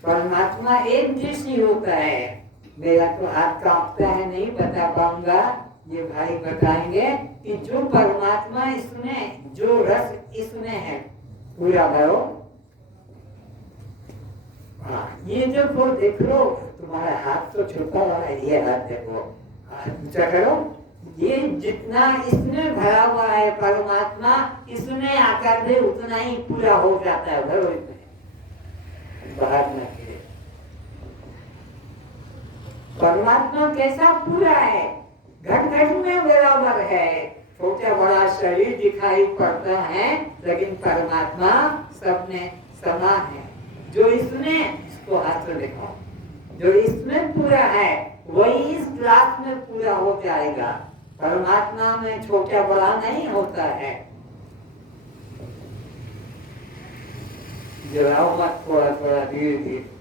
परमात्मा एक जैसी होता है। मेरा तो हाथ कांपता है, नहीं बता पाऊंगा। ये भाई बताएंगे कि जो परमात्मा इसमें, जो रस इसमें है, पूरा भरो। हाँ, ये जो वो देख लो, तुम्हारा हाथ तो छोटा हुआ है, ये हाथ देखो, ऊंचा करो। ये जितना इसमें भरा हुआ है परमात्मा, इसमें आकर दे उतना ही पूरा हो जाता है। भरो इसमें, बाहर न गिरे। परमात्मा कैसा पूरा है, घट घट में बराबर है। छोटा बड़ा शरीर दिखाई पड़ता है, लेकिन परमात्मा सब में समान है। जो इसमें, इसको हाथ से दिखाओ, जो इसमें पूरा है वही इस ग्लास में पूरा हो जाएगा। परमात्मा में छोटा बड़ा नहीं होता है। जलाओ मत, थोड़ा थोड़ा धीरे धीरे।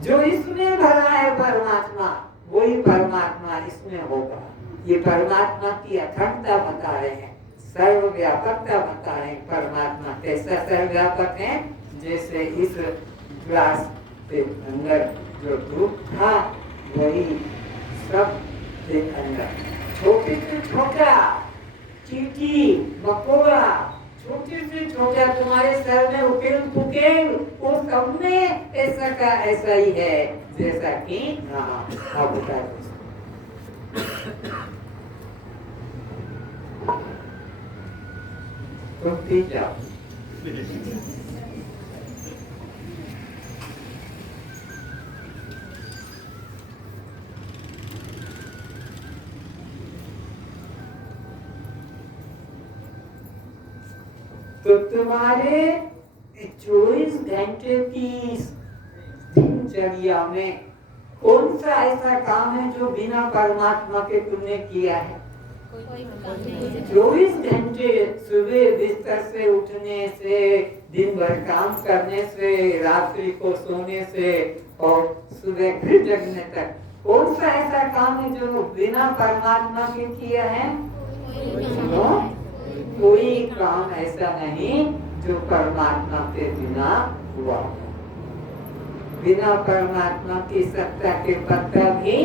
जो इसमें भरा है परमात्मा, वही परमात्मा इसमें होगा। ये परमात्मा की अखंडता बता रहे हैं, सर्वव्यापकता बता रहे हैं। परमात्मा कैसा सर्वव्यापक है, जैसे इस ग्लास के अंदर जो धूप था वही सब के अंदर छोटे से छोटा चींटी, मकोड़ा, छोटे से छोटा तुम्हारे सर में उकेल पुकेल, वो सब में ऐसा का ऐसा ही है। जैसा कि हाँ, आप बता दो। तुम पी जाओ। तो तुम्हारे 24 घंटे की दिनचर्या में कौन सा ऐसा काम है जो बिना परमात्मा के तुमने किया है? 24 घंटे सुबह बिस्तर से उठने से, दिन भर काम करने से, रात्रि को सोने से और सुबह फिर जगने तक, कौन सा ऐसा काम है जो बिना परमात्मा के किया है? कोई काम ऐसा नहीं जो परमात्मा के बिना हुआ। बिना परमात्मा की सत्ता के पत्ता भी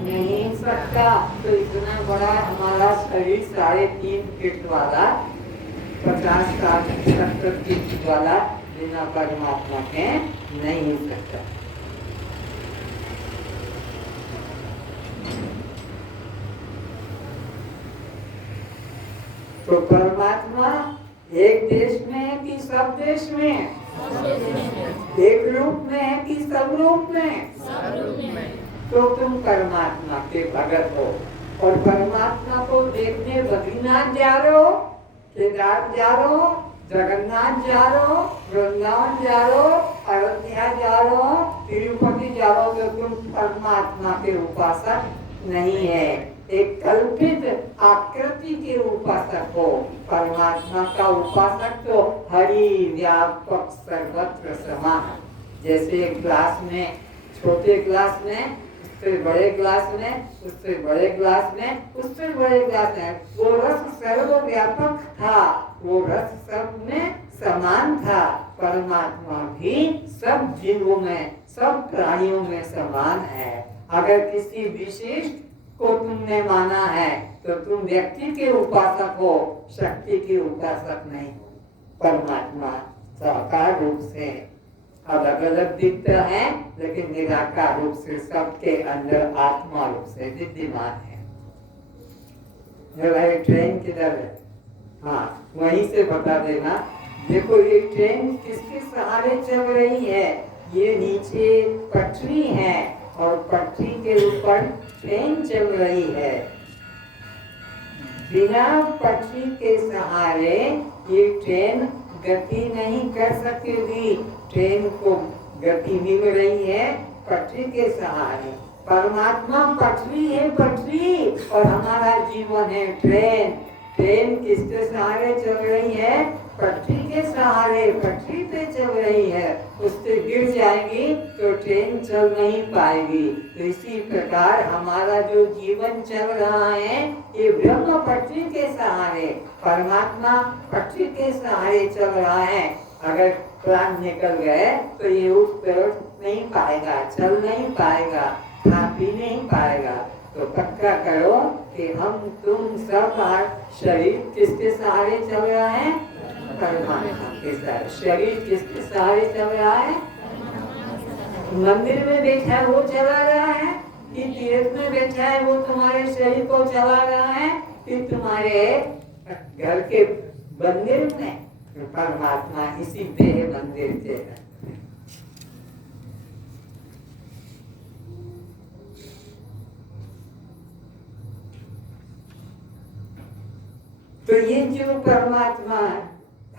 नहीं सकता। तो इतना बड़ा हमारा शरीर 3.5 फीट वाला, 50-60-70 फीट वाला बिना परमात्मा के नहीं सकता। तो परमात्मा एक देश में है कि सब देश में? एक रूप में है कि सब रूप में? तो तुम परमात्मा के भगत हो। और परमात्मा को देखने बद्रीनाथ जा रहे हो, केदार जा रहे हो, जगन्नाथ जा रहे हो, वृंदावन जा रहे हो, अयोध्या जा रहे हो, तिरुपति जा रहे हो, तो तुम परमात्मा के उपासक नहीं है, एक कल्पित आकृति के उपासक हो। परमात्मा का उपासक तो हरि व्यापक सर्वत्र समान। जैसे ग्लास में, छोटे ग्लास में, उससे बड़े ग्लास में, उससे बड़े ग्लास में, उससे बड़े ग्लास में, वो रस सर्वव्यापक था, वो रस सब में समान था। परमात्मा भी सब जीवों में, सब प्राणियों में समान है। अगर किसी विशेष को तुमने माना है तो तुम व्यक्ति के उपासक हो, शक्ति के उपासक नहीं। परमात्मा साकार रूप से अलग अलग दिखता है, लेकिन निराकार रूप से सबके अंदर आत्मा रूप से विद्यमान है। भाई ट्रेन किधर है? हाँ, वहीं से बता देना। देखो ये ट्रेन किसके सहारे चल रही है? ये नीचे पटरी है और पटरी के ऊपर ट्रेन चल रही है। बिना पटरी के सहारे ये ट्रेन गति नहीं कर सकेगी। ट्रेन को गति मिल रही है पटरी के सहारे। परमात्मा पटरी है, पटरी, और हमारा जीवन है ट्रेन। ट्रेन किसके सहारे चल रही है? पटरी के सहारे, पटरी पे चल रही है। उससे गिर जाएगी तो ट्रेन चल नहीं पाएगी। तो इसी प्रकार हमारा जो जीवन चल रहा है ये ब्रह्म पटरी के सहारे, परमात्मा पटरी के सहारे चल रहा है। अगर प्राण निकल गए तो ये उठ नहीं पाएगा, चल नहीं पाएगा, खा पी नहीं पाएगा। तो पक्का करो कि हम तुम सब शरीर किसके सहारे चल रहा है? परमात्मा के सहारे। शरीर किसके सहारे चल रहा है? मंदिर में बैठा है वो चला रहा है कि तीर्थ में बैठा है वो तुम्हारे शरीर को चला रहा है कि तुम्हारे घर के मंदिर में? परमात्मा इसी देह मंदिर के है। तो ये जो परमात्मा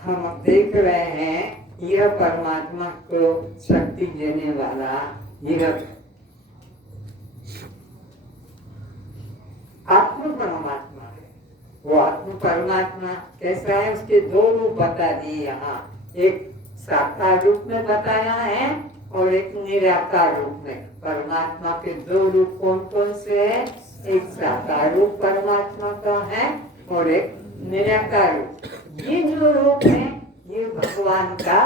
हम देख रहे हैं, यह परमात्मा को शक्ति देने वाला यह आत्म परमात्मा है। वो आत्म परमात्मा कैसा है? उसके दो रूप बता दिए यहाँ। एक साकार रूप में बताया है और एक निराकार रूप में। परमात्मा के दो रूप कौन कौन से है? एक साकार रूप परमात्मा का है और एक निराकार रूप। ये जो रूप है ये भगवान का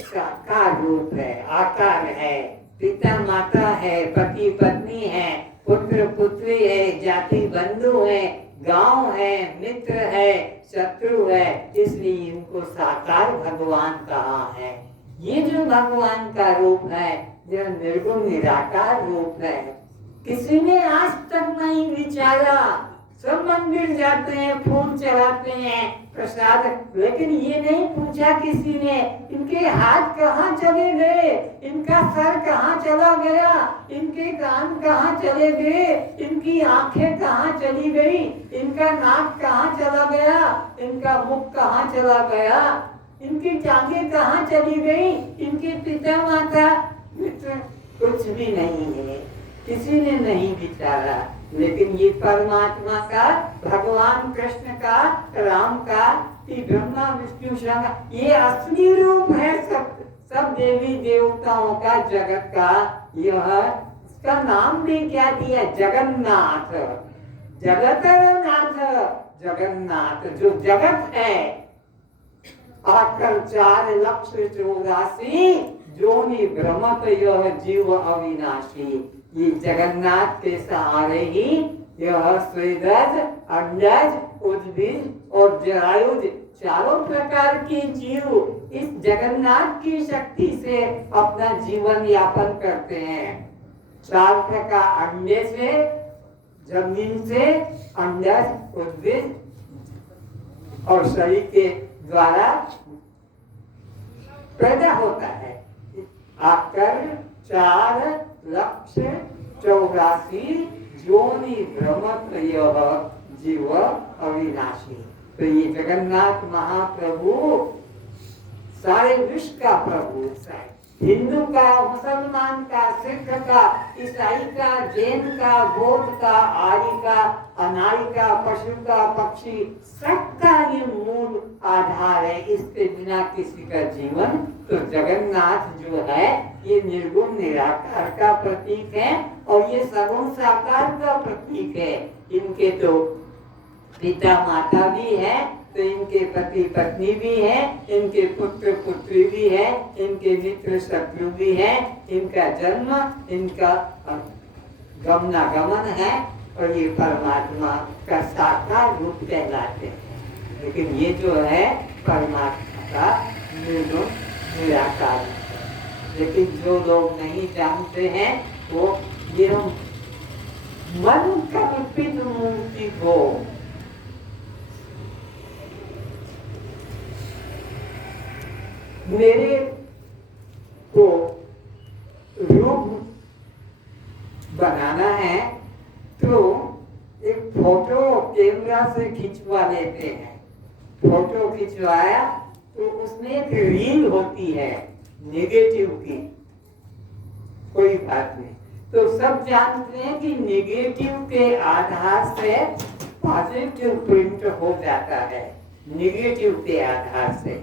साकार रूप है, आकार है। पिता माता है, पति पत्नी है, पुत्र पुत्री है, जाति बंधु है, गांव है, मित्र है, शत्रु है, इसलिए इनको साकार भगवान कहा है। ये जो भगवान का रूप है यह निर्गुण निराकार रूप है। किसी ने आज तक नहीं विचारा। सब मंदिर जाते हैं, फूल चढ़ाते हैं, प्रसाद, लेकिन ये नहीं पूछा किसी ने इनके हाथ कहाँ चले गए, इनका सर कहाँ चला गया, इनके कान कहाँ चले गए, इनकी आंखें कहाँ चली गई, इनका नाक कहाँ चला गया, इनका मुख कहाँ चला गया, इनकी टांगें कहाँ चली गई, इनके पिता माता मित्र, कुछ भी नहीं है, किसी ने नहीं विचारा। लेकिन ये परमात्मा का, भगवान कृष्ण का, राम का, ब्रह्मा विष्णु शंकर, ये असली रूप है सब देवी देवताओं का, जगत का। यह इसका नाम भी क्या दिया? जगन्नाथ। जगतनाथ, जगन्नाथ जो जगत है। आकर 4,84,000 जोनि भ्रमत यह जीव अविनाशी। ये जगन्नाथ के सहारे ही यह स्वेदज, अंडज, उद्भिद और जरायुज चारों प्रकार के जीव इस जगन्नाथ की शक्ति से अपना जीवन यापन करते हैं। 4 प्रकार अंडे से, जमीन से, अंडज, उद्भिद और शरीर के द्वारा पैदा होता है। आकर 4,84,000 जोनि भ्रमत यह जीव अविनाशी। तो ये जगन्नाथ महाप्रभु सारे विश्व का प्रभु है। हिंदू का, मुसलमान का, सिख का, ईसाई का, जैन का, बौद्ध का, आर्य का, अनार्य का, पशु का, पक्षी, सबका ये मूल आधार है। इसके बिना किसी का जीवन। तो जगन्नाथ जो है ये निर्गुण निराकार का प्रतीक है और ये सगुण साकार का प्रतीक है। इनके तो पिता माता भी है, तो इनके पति पत्नी भी है, इनके पुत्र पुत्री भी है, इनके मित्र शत्रु भी है, इनका जन्म, इनका गमनागमन है और ये परमात्मा का साकार रूप कहलाते हैं। लेकिन ये जो है परमात्मा का निर्गुण निराकार। लेकिन जो लोग नहीं जानते हैं वो ये मन कल्पित मूर्ति को मेरे को रूप बनाना है तो एक फोटो कैमरा से खिंचवा लेते हैं। फोटो खिंचवाया तो उसमें एक रील होती है नेगेटिव की, कोई बात नहीं। तो सब जानते हैं कि नेगेटिव के आधार से पॉजिटिव प्रिंट हो जाता है, नेगेटिव के आधार से।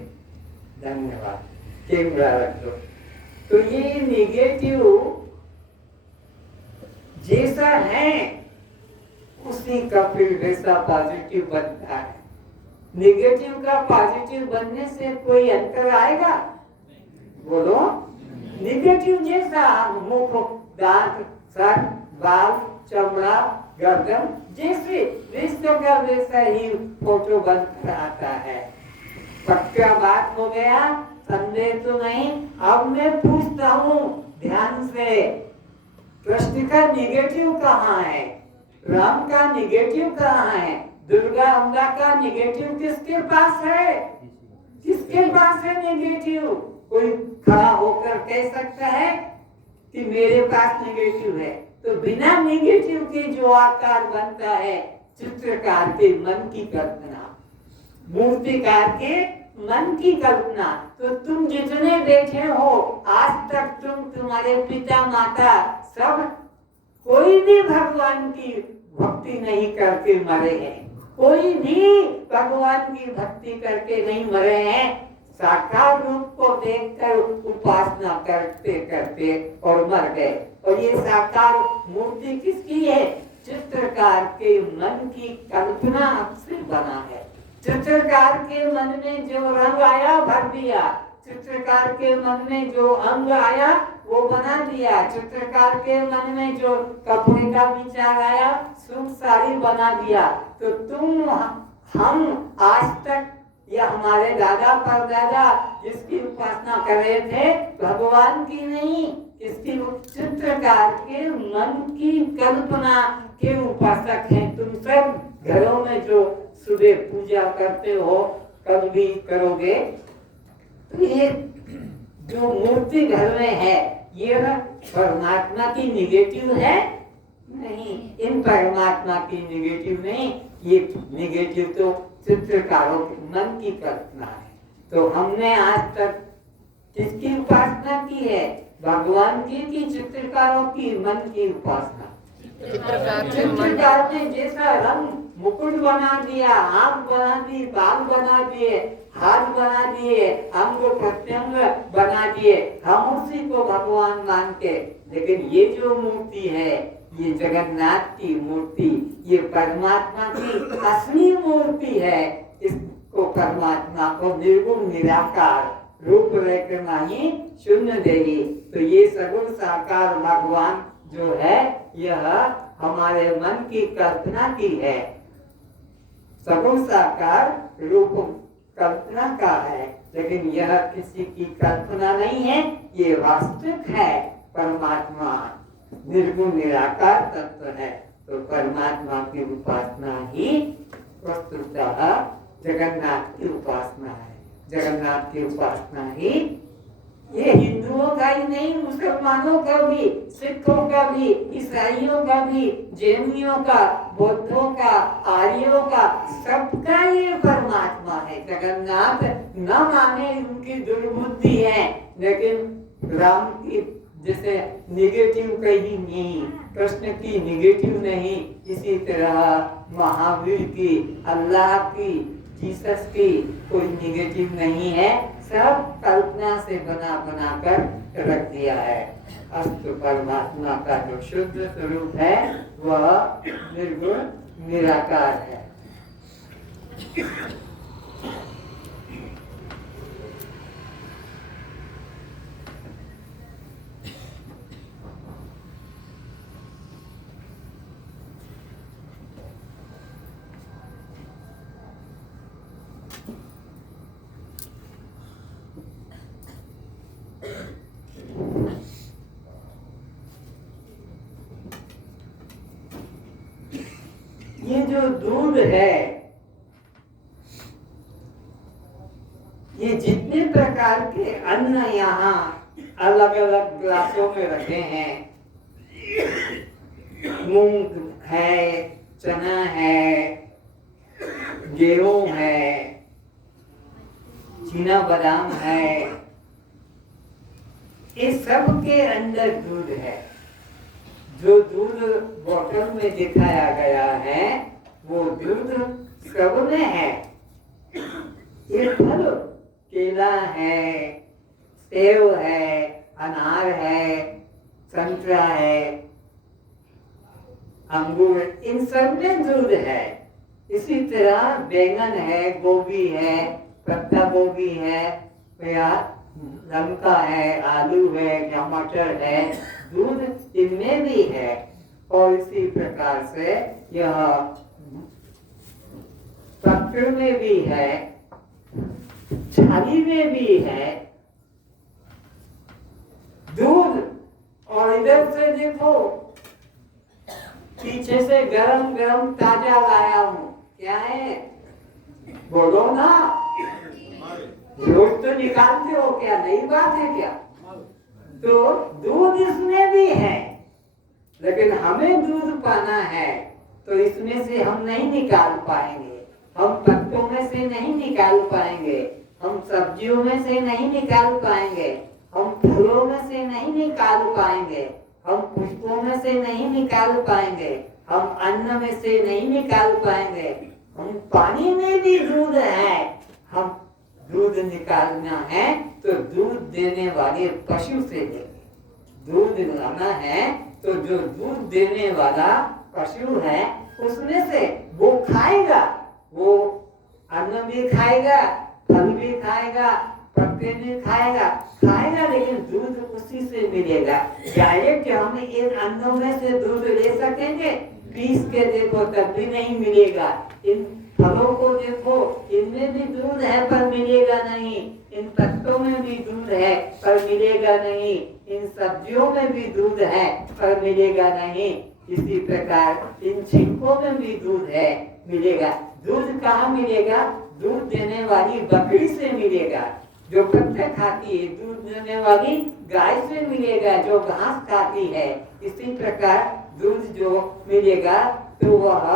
धन्यवाद, कैमरा रख दो। तो ये नेगेटिव जैसा है उसी का फिर वैसा पॉजिटिव बनता है। नेगेटिव का पॉजिटिव बनने से कोई अंतर आएगा? बोलो। नेगेटिव जैसा मुख, दांत, सर, बाल, चमड़ा, गर्दन जैसे वैसे का वैसा ही फोटो बनकर आता है। पक्का बात हो गया? संदेह तो नहीं? अब मैं पूछता हूँ ध्यान से, कृष्ण का निगेटिव कहाँ है? राम का निगेटिव कहाँ है? दुर्गा अम्बा का निगेटिव किसके पास है? किसके पास है निगेटिव? कोई खड़ा होकर कह सकता है कि मेरे पास निगेटिव है? तो बिना निगेटिव के जो आकार बनता है, चित्रकार के मन की कल्पना, मूर्तिकार के मन की कल्पना। तो तुम जितने बैठे हो आज तक, तुम्हारे पिता माता सब कोई भी भगवान की भक्ति नहीं करके मरे हैं, कोई भी भगवान की भक्ति करके नहीं मरे हैं। साकार रूप को देखकर उपासना करते करते और मर गए। और ये साकार मूर्ति किसकी है? चित्रकार के मन की कल्पना से बना है। चित्रकार के मन में जो रंग आया भर दिया, चित्रकार के मन में जो अंग आया वो बना दिया, चित्रकार के मन में जो कपड़े का विचार आया सूट साड़ी बना दिया। तो तुम हम आज तक या हमारे दादा परदादा जिसकी उपासना कर रहे थे, भगवान की नहीं, इसकी चित्रकार के मन की कल्पना के उपासक हैं। तुम सब घरों में जो सुबह पूजा करते हो, कल भी करोगे, तो ये जो मूर्ति घर में है ये परमात्मा की निगेटिव है? नहीं, इन परमात्मा की निगेटिव नहीं, ये निगेटिव तो चित्रकारों के मन की कल्पना है। तो हमने आज तक किसकी उपासना की है? भगवान की कि चित्रकारों की मन की उपासना? चित्रकार ने जैसा रंग मुकुट बना दिया, आंख बना दी, बाल बना दिए, हाथ बना दिए, अंग प्रत्यंग बना दिए, हम उसी को भगवान मानते। लेकिन ये जो मूर्ति है, ये जगन्नाथ की मूर्ति, ये परमात्मा की असली मूर्ति है। इसको परमात्मा को निर्गुण निराकार रूप रेखा ही शून्य देगी। तो ये सगुण साकार भगवान जो है यह हमारे मन की कल्पना की है। सगुण साकार रूप कल्पना का है, लेकिन यह किसी की कल्पना नहीं है, ये वास्तविक है। परमात्मा निर्गुण निराकार तत्व है। तो परमात्मा की उपासना ही वस्तुतः जगन्नाथ की उपासना है। जगन्नाथ की उपासना ही ये हिंदुओं का ही नहीं, मुसलमानों का भी, सिखों का भी, ईसाइयों का भी, जैनियों का, बौद्धों का, आर्यों का, सबका ये परमात्मा है। जगन्नाथ न माने उनकी दुर्बुद्धि है, लेकिन राम की जैसे निगेटिव कहीं नहीं, कृष्ण की निगेटिव नहीं, इसी तरह महावीर की, अल्लाह की, जीसस की कोई निगेटिव नहीं है। सब कल्पना से बना बना कर रख दिया है। अस्तु परमात्मा का जो शुद्ध स्वरूप है वह निर्गुण निराकार है। ये जो दूध है ये जितने प्रकार के अन्न यहाँ अलग अलग ग्लासों में रखे हैं, मूंग है, चना है, गेहूं है, चीना बादाम है, इस सब के अंदर दूध है। जो दूध बोतल में दिखाया गया है वो दूध सब में है। ये फल केला है, सेब है, अनार है, संतरा है, अंगूर, इन सब में दूध है। इसी तरह बैंगन है, गोभी है, पत्ता गोभी है, या लंका है, आलू है, टमाटर है, दूध इनमें भी है। और इसी प्रकार से यह पत्र में भी है, छाली में भी है दूध। और इधर से देखो, पीछे से गरम गरम ताजा लाया हूँ, क्या है बोलो ना, रोज तो निकालते हो क्या, नई बात है क्या? तो दूध इसमें भी है, लेकिन हमें दूध पाना है तो इसमें से हम नहीं निकाल पाएंगे, हम पत्तों में से नहीं निकाल पाएंगे, हम सब्जियों में से नहीं निकाल पाएंगे, हम फलों में से नहीं निकाल पाएंगे, हम पुष्पों में से नहीं निकाल पाएंगे, हम अन्न में से नहीं निकाल पाएंगे, हम पानी में भी दूध है। हम दूध निकालना है तो दूध देने वाले पशु से लेंगे। दूध लाना है तो जो दूध देने वाला पशु है उसमें से वो खाएगा, वो अन्न भी खाएगा, फल भी खाएगा, पत्ते भी खाएगा, लेकिन दूध उसी से मिलेगा। डायरेक्ट हम इन अन्नों में से दूध ले सकेंगे? पीस के देखो तब भी नहीं मिलेगा। इन फलों को देखो, इनमें भी दूध है पर मिलेगा नहीं, इन पत्तों में भी दूध है पर मिलेगा नहीं, इन सब्जियों में भी दूध है पर मिलेगा नहीं। इसी प्रकार इन छिलकों में भी दूध है, मिलेगा। दूध कहाँ मिलेगा? दूध देने वाली बकरी से मिलेगा, जो पत्ते खाती है। दूध देने वाली गाय से मिलेगा, जो घास खाती है। इसी प्रकार दूध जो मिलेगा तो वह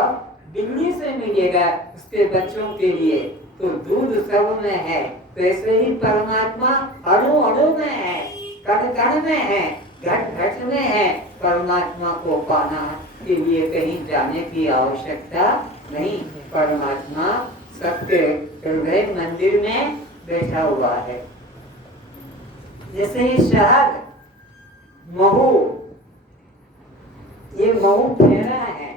बिल्ली से मिलेगा उसके बच्चों के लिए। तो दूध सब में है। तो ऐसे ही परमात्मा अणु अणु में है, कण कण में है, घट घट में है। परमात्मा को पाना के लिए कहीं जाने की आवश्यकता नहीं। परमात्मा सबके हृदय मंदिर में बैठा हुआ है। जैसे ये शहद, महू, ये महू फेरा है।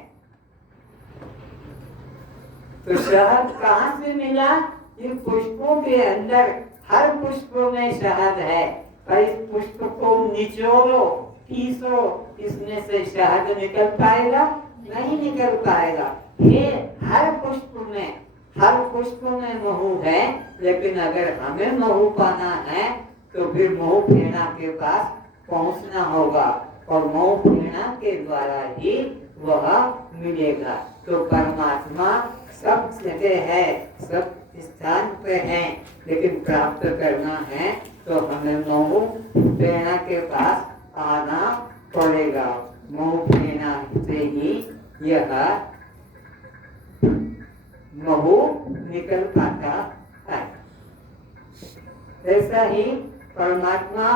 तो शहद कहाँ से मिला? इन पुष्पों के अंदर, हर पुष्प में शहद है। और इस पुष्प को निचोड़ो, पीसो, इसमें से शहद निकल पाएगा? नहीं निकल पाएगा। ये हर पुष्प में महू है। लेकिन अगर हमें महू पाना है तो फिर महू फेना के पास पहुंचना होगा, और महू फेना के द्वारा ही वह मिलेगा। तो परमात्मा सब जगह है, सब स्थान पे है, लेकिन प्राप्त करना है तो हमें महू फेना के पास आना पड़ेगा। महू फेना से ही यह महू निकल पाता है। ऐसा ही परमात्मा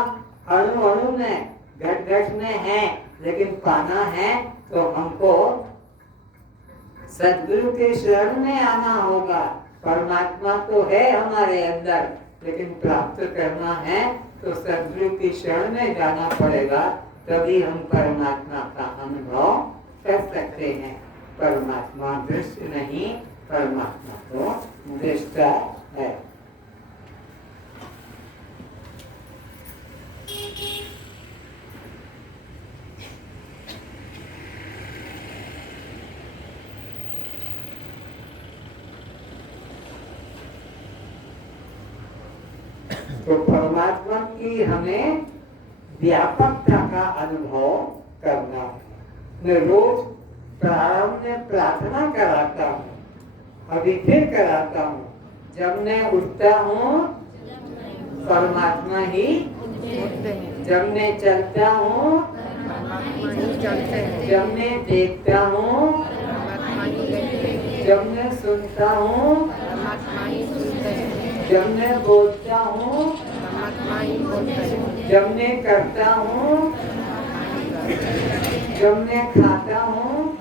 अणु अणु में, घट घट में है, लेकिन पाना है तो हमको सद्गुरु के शरण में आना होगा। परमात्मा तो है हमारे अंदर, लेकिन प्राप्त करना है तो सद्गुरु की शरण में जाना पड़ेगा, तभी हम परमात्मा का अनुभव कर सकते हैं। परमात्मा दृश्य नहीं, परमात्मा तो दृष्टा है। तो परमात्मा की हमें व्यापकता का अनुभव करना है। मैं रोज प्रारंभ में प्रार्थना कराता हूँ, अभी फिर कराता हूँ। जब मैं उठता हूँ परमात्मा ही जब मैं चलता हूँ, जब मैं देखता हूँ, जब मैं सुनता हूँ, जब मैं बोलता हूँ, जब मैं करता हूँ, जब मैं खाता हूँ,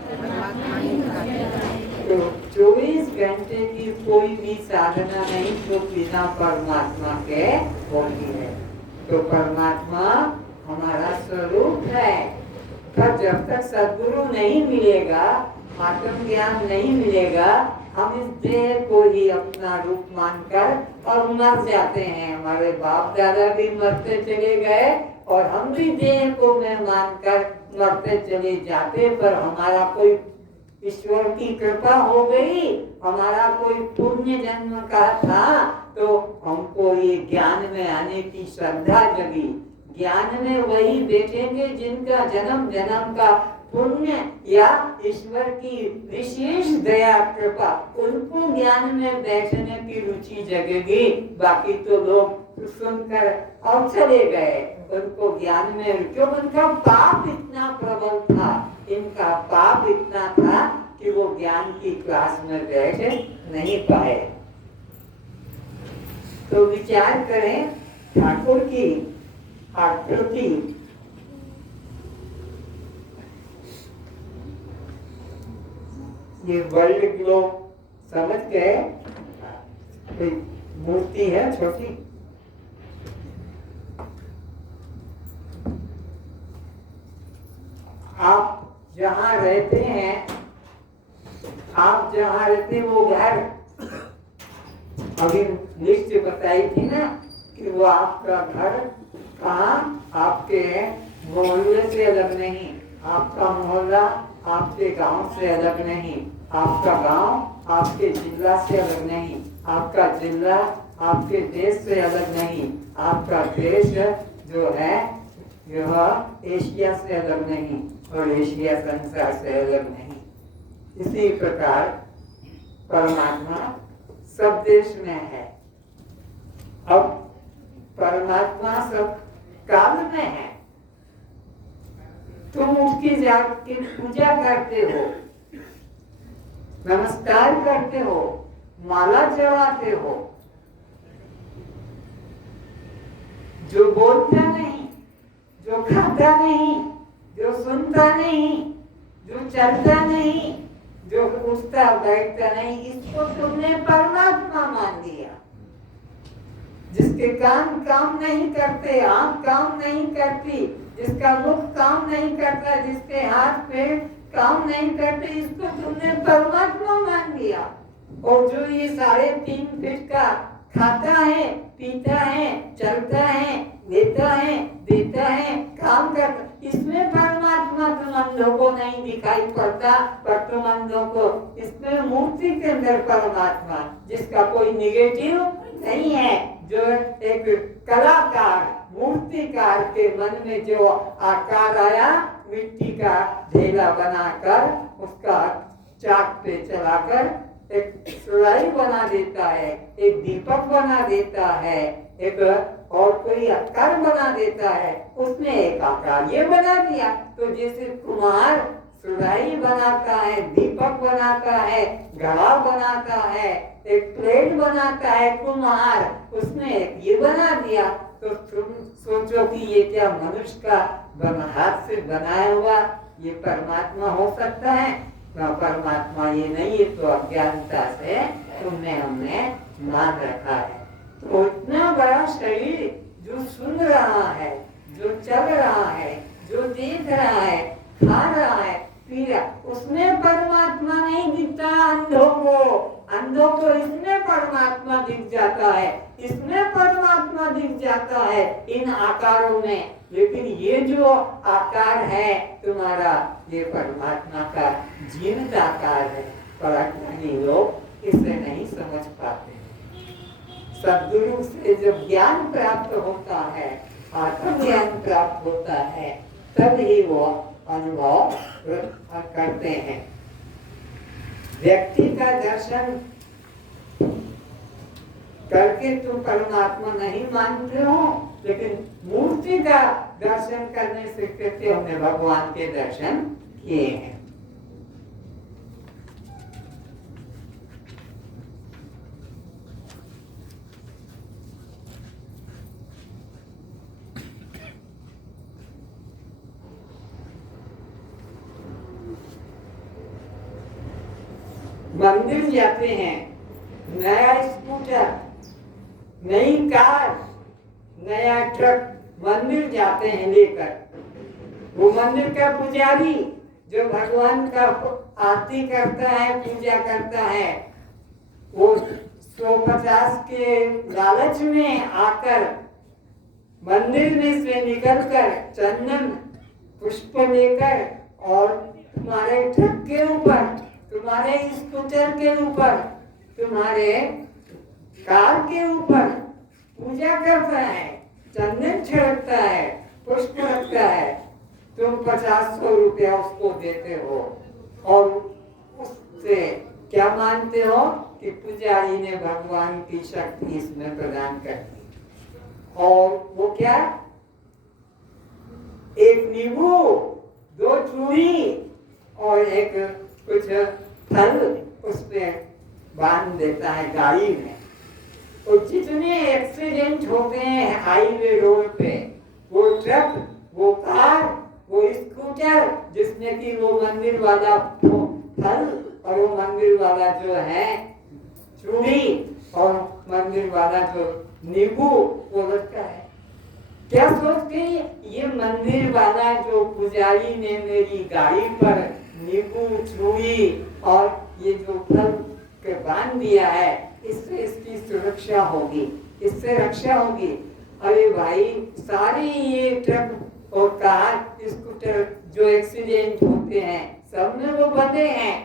तो 24 घंटे की कोई भी साधना नहीं जो बिना परमात्मा के होती है। तो परमात्मा हमारा स्वरूप है। पर जब तक सद्गुरु नहीं मिलेगा, आत्म ज्ञान नहीं मिलेगा, हम इस देह को ही अपना रूप मानकर और मर जाते हैं। हमारे बाप दादा भी मरते चले गए और हम भी देह को मैं मानकर मरते चले जाते। पर हमारा कोई ईश्वर की कृपा हो गई, हमारा कोई पुण्य जन्म का था, तो हमको ये ज्ञान में आने की श्रद्धा जगी। ज्ञान में वही बैठेंगे जिनका जन्म जन्म का पुण्य या ईश्वर की विशेष दया कृपा, उनको ज्ञान में बैठने की रुचि जगेगी। बाकी तो लोग सुनकर और चले गए, उनको ज्ञान में, क्यों? उनका पाप इतना प्रबल था, इनका पाप इतना था कि वो ज्ञान की क्लास में बैठ नहीं पाए। तो विचार करें, ठाकुर की आकृति ये वर्ल्ड ग्लोब समझ गए? मूर्ति है छोटी, आप जहाँ रहते हैं, आप जहाँ रहते वो घर, अभी लिस्ट बताई थी ना कि वो आपका घर कहाँ, आपके मोहल्ले से अलग नहीं, आपका मोहल्ला आपके गांव से अलग नहीं, आपका गांव आपके जिला से अलग नहीं, आपका जिला आपके देश से अलग नहीं, आपका देश जो है यह एशिया से अलग नहीं और एशिया संसार से अलग नहीं। इसी प्रकार परमात्मा सब देश में है। अब परमात्मा सब काल में है। तुम उठ के जाके पूजा करते हो, नमस्कार करते हो, माला चढ़ाते हो, जो बोलता नहीं, जो खाता नहीं, जो सुनता नहीं, जो चलता नहीं, जो उठता बैठता नहीं, इसको तुमने परमात्मा मान दिया। जिसके कान काम नहीं करते, आंख काम नहीं करती, जिसका मुख काम नहीं करता, जिसके हाथ पैर काम नहीं करते, इसको तुमने परमात्मा मान दिया। और जो ये 3.5 फीट का खाता है, पीता है, चलता है, लेता है, देता है, काम करता, इसमें परमात्मा तुम अंधों को नहीं दिखाई पड़ता, पर तुम अंधों को इसमें मूर्ति के अंदर परमात्मा, जिसका कोई निगेटिव नहीं है, जो एक कलाकार मूर्तिकार के मन में जो आकार आया, मिट्टी का ढेला बनाकर उसका चाक पे चलाकर एक सुराही बना देता है, एक दीपक बना देता है, एक और कोई आकार बना देता है, उसने एक आकार ये बना दिया। तो जैसे कुम्हार सुराही बनाता है, दीपक बनाता है, घड़ा बनाता है, एक प्लेट बनाता है कुम्हार, उसने एक ये बना दिया। तो तुम सोचो कि ये क्या मनुष्य का हाथ से बनाया हुआ ये परमात्मा हो सकता है? परमात्मा ये नहीं, तो अज्ञानता से हमने मान रखा है। तो इतना बड़ा शरीर जो सुन रहा है, जो चल रहा है, जो देख रहा है, खा रहा है, पी रहा, उसमें परमात्मा नहीं दिखता। अंधों को इसमें परमात्मा दिख जाता है, इसमें परमात्मा दिख जाता है, इन आकारों में। लेकिन ये जो आकार है तुम्हारा, ये परमात्मा का जीवित आकार है। पर अज्ञानी लोग इसे नहीं समझ पाते। सद्गुरु से जब ज्ञान प्राप्त होता है, आत्म ज्ञान प्राप्त होता है, तब ही वो अनुभव करते हैं। व्यक्ति का दर्शन करके तुम परमात्मा नहीं मानते हो, लेकिन मूर्ति का दर्शन करने से कहते हमने भगवान के दर्शन किए हैं। मंदिर जाते हैं, नया स्कूटर, नई कार, नया ट्रक मंदिर जाते हैं लेकर। वो मंदिर का पुजारी जो भगवान का आरती करता है, पूजा करता है, वो 150 के लालच में आकर मंदिर में से निकलकर चंदन पुष्प लेकर और तुम्हारे ट्रक के ऊपर, तुम्हारे स्कूटर के ऊपर, तुम्हारे कार के ऊपर पूजा करता है, चंदन छिड़कता है, पुष्प रखता है। तुम 50-100 रुपया उसको देते हो और उससे क्या मानते हो कि पुजारी ने भगवान की शक्ति इसमें प्रदान कर दी। और वो क्या, एक नींबू, 2 चूड़ी और एक कुछ फल उसमें बांध देता है गाड़ी में। और जितने एक्सीडेंट होते हैं हाईवे रोड पे, वो ट्रक, वो कार, वो स्कूटर, जिसमें कि वो मंदिर वाला फल और वो मंदिर वाला जो है चूड़ी और मंदिर वाला जो नींबू वो रखता है। क्या सोच के ये मंदिर वाला जो पुजारी ने मेरी गाड़ी पर नींबू, चूड़ी और ये जो फल के बांध दिया है, इससे इसकी सुरक्षा होगी, इससे रक्षा होगी। अरे भाई, सारे ये ट्रक और कार, स्कूटर जो एक्सीडेंट होते हैं, सब में वो बंधे हैं।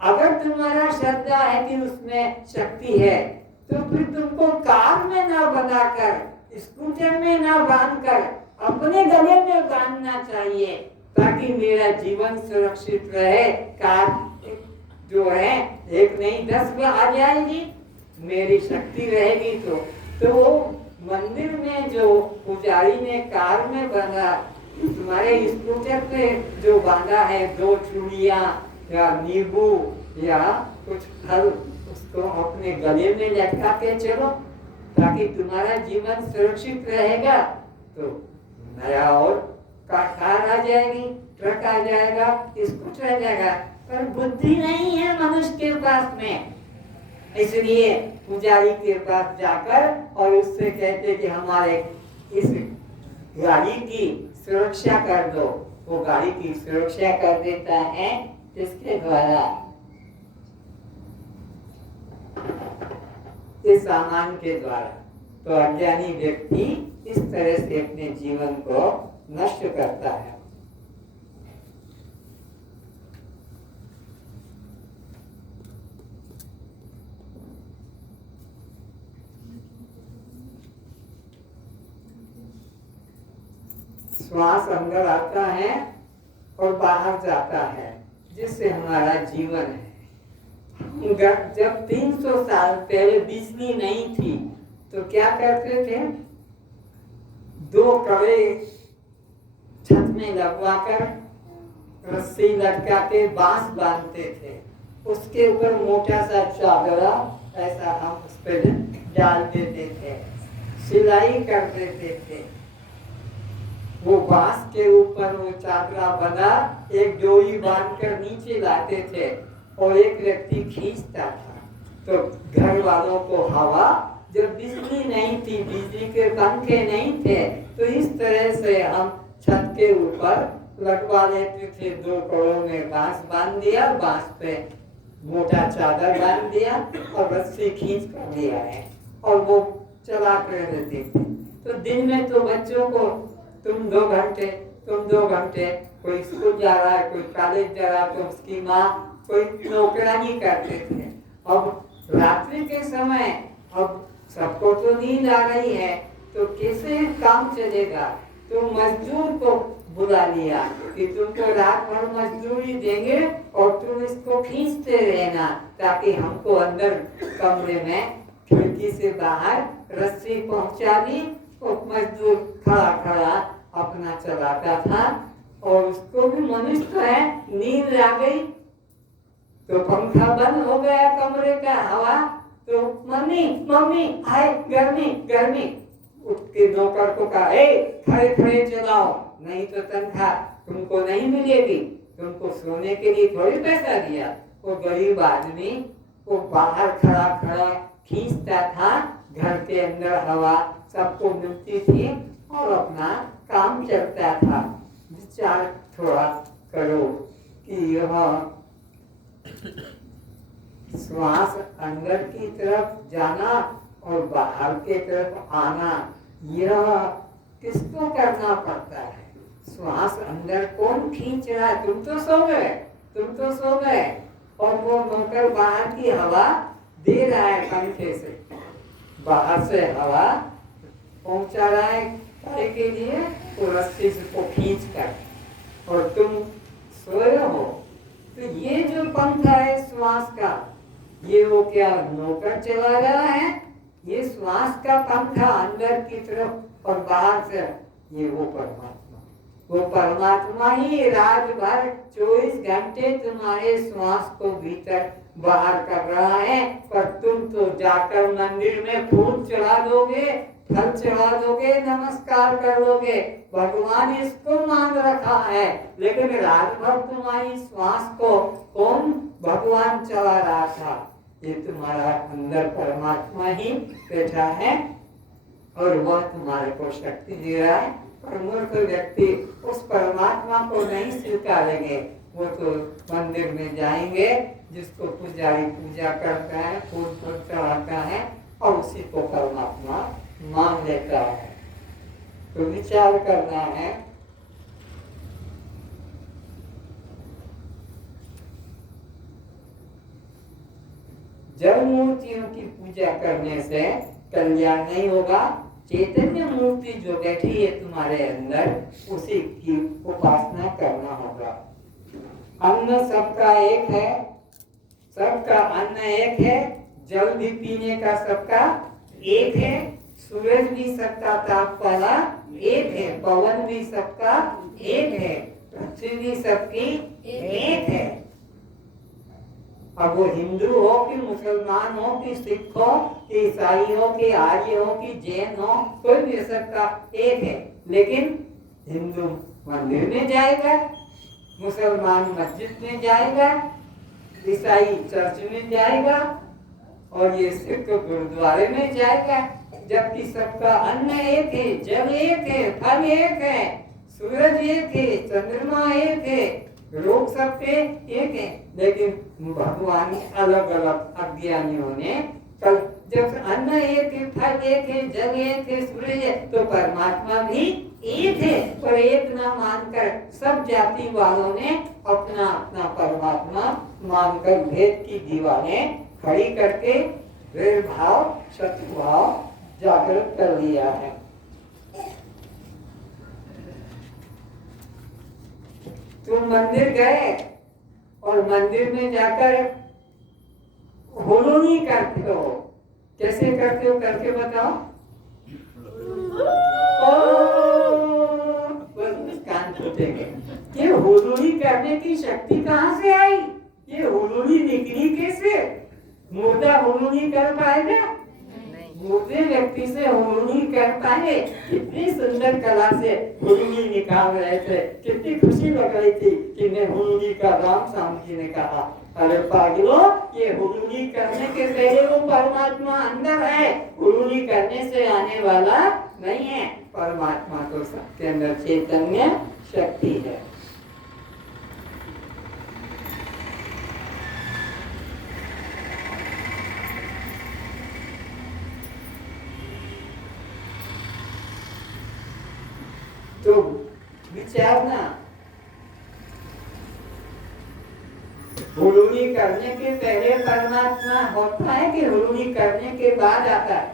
अगर तुम्हारा श्रद्धा है कि उसमें शक्ति है, तो फिर तुमको कार में ना बनाकर, स्कूटर में ना बांधकर अपने गले में बांधना चाहिए, ताकि मेरा जीवन सुरक्षित रहे। कार जो है 1 नहीं 10 में आ जाएगी, मेरी शक्ति रहेगी। तो वो मंदिर में जो पुजारी ने कार में बांधा, तुम्हारे स्कूटर पे जो बांधा है 2 चूड़ियां या नींबू या कुछ फल, उसको अपने गले में लटका के चलो, ताकि तुम्हारा जीवन सुरक्षित रहेगा। तो नया और कार आ जाएगी, ट्रक आ जाएगा, स्कूटर आ जाएगा, पर बुद्धि नहीं है मनुष्य के पास में। इसलिए पुजारी के पास जाकर और उससे कहते कि हमारे इस गाड़ी की सुरक्षा कर दो। वो गाड़ी की सुरक्षा कर देता है, इसके द्वारा, इस सामान के द्वारा। तो अज्ञानी व्यक्ति इस तरह से अपने जीवन को नष्ट करता है। श्वास अंदर आता है और बाहर जाता है, जिससे हमारा जीवन है। जब 300 साल पहले बिजली नहीं थी, तो क्या करते थे, 2 कड़े छत में लगवाकर रस्सी लटका के बांस बांधते थे, उसके ऊपर मोटा सा चादरा ऐसा हम उस पर डाल देते थे, सिलाई कर देते थे। वो बांस के ऊपर वो चादरा बना, एक डोरी बांधकर नीचे लाते थे और एक व्यक्ति खींचता था। तो घर वालों को हवा, जब बिजली नहीं थी, बिजली के पंखे नहीं थे, तो इस तरह से हम छत के ऊपर लगवा लेते थे। 2 कड़ों में बांस बांध दिया, बांस पे मोटा चादर बांध दिया और रस्सी खींच कर दिया है और वो चला कर देते थे। तो दिन में तो बच्चों को तुम 2 घंटे, तुम 2 घंटे, कोई स्कूल जा रहा है, कोई कॉलेज जा रहा है, तो उसकी माँ कोई नौकरानी करते थे। अब रात्रि के समय, अब सबको तो नींद आ रही है, तो कैसे काम चलेगा? तो मजदूर को बुला लिया कि तुमको रात भर मजदूरी देंगे और तुम इसको खींचते रहना, ताकि हमको अंदर कमरे में खिड़की से बाहर रस्सी पहुंचा दी, वो मजदूर खड़ा खड़ा अपना चलाता था और उसको भी मनुष्य है, नींद आ गई तो पंखा बंद हो गया कमरे का हवा, तो मम्मी मम्मी हाय गर्मी गर्मी, उठ के नौकर को कहा खड़े खड़े चलाओ, नहीं तो तनख्वाह तुमको नहीं मिलेगी, तुमको सोने के लिए थोड़ी पैसा दिया। वो गरीब आदमी वो बाहर खड़ा खड़ा खींचता था, घर के अंदर हवा सबको मिलती थी और अपना काम चलता था। विचार थोड़ा करो कि यह श्वास अंदर की तरफ जाना और बाहर के तरफ आना, यह किसको करना पड़ता है? श्वास अंदर कौन खींच रहा है? तुम तो सो गए और वो नौकर बाहर की हवा दे रहा है, पंखे से बाहर से हवा पहुंचा रहा है खाने के लिए, वो रस्सी को खींच कर, और तुम सोए हो। तो ये जो पंखा है श्वास का, ये वो क्या नौकर चला रहा है? ये श्वास का पंखा अंदर की तरफ और बाहर से, ये वो परमात्मा ही रात भर 24 घंटे तुम्हारे श्वास को भीतर बाहर कर रहा है। पर तुम तो जाकर मंदिर में फूल चढ़ा दोगे, फल चढ़ा दोगे, नमस्कार कर दोगे, भगवान इसको मान रखा है, लेकिन रात भर तुम्हारी श्वास को कौन भगवान चला रहा था? ये तुम्हारा अंदर परमात्मा ही बैठा है और वह तुम्हारे को शक्ति दे रहा है। पर मूर्ख व्यक्ति उस परमात्मा को नहीं स्वीकारेंगे, वो तो मंदिर में जाएंगे, जिसको पुजारी पूजा करता है, फूल फूल चढ़ाता है और उसी को परमात्मा मान लेता है। तो विचार करना है। जड़ मूर्तियों की पूजा करने से कल्याण नहीं होगा। चैतन्य मूर्ति जो बैठी है तुम्हारे अंदर, उसी की उपासना करना होगा। अन्न सबका एक है, सबका अन्न एक है, जल भी पीने का सबका एक है, सूरज भी सबका ताप वाला एक है, पवन भी सबका एक है, पृथ्वी भी सबकी एक है। अब वो हिंदू हो कि मुसलमान हो कि सिख हो कि ईसाई हो कि आर्य हो कि जैन हो, कोई भी सबका एक है। लेकिन हिंदू मंदिर में जाएगा, मुसलमान मस्जिद में जाएगा, ईसाई चर्च में जाएगा और ये सिख गुरुद्वारे में जाएगा, जबकि सबका अन्न एक है, जल एक है, फल एक है, सूरज एक है, चंद्रमा एक है, लोग सबके एक है। लेकिन भगवान अलग अलग अज्ञानियों ने कल जब अन्न एक है, फल एक है, जल एक है, सूरज है, तो परमात्मा भी एक है। पर एक ना मानकर सब जाति वालों ने अपना अपना परमात्मा मानकर भेद की दीवारें खड़ी करके वैर भाव शत्रु भाव जागृत कर लिया है। तुम मंदिर गए और मंदिर में जाकर होलोनी करते हो, कैसे करते हो करके बताओ। बस कान फूटेंगे। ये होलोनी करने की शक्ति कहाँ से आई? ये होलोनी निकली कैसे? मुर्दा होलोनी कर पाएगा? मुर्दे व्यक्ति से होलोनी कर पाए? कितनी सुंदर कला से होलोनी निकाल रहे थे, कितनी खुशी लग रही थी कि मैं होलोनी का राम स्वामी जी ने कहा, अरे पागलो, ये होलोनी करने के पहले वो परमात्मा अंदर है, होलोनी करने से आने वाला नहीं है। परमात्मा तो सबके अंदर चैतन्य शक्ति है। तो विचारना, हुलूनी करने के पहले परमात्मा होता है कि हुलूनी करने के बाद आता है?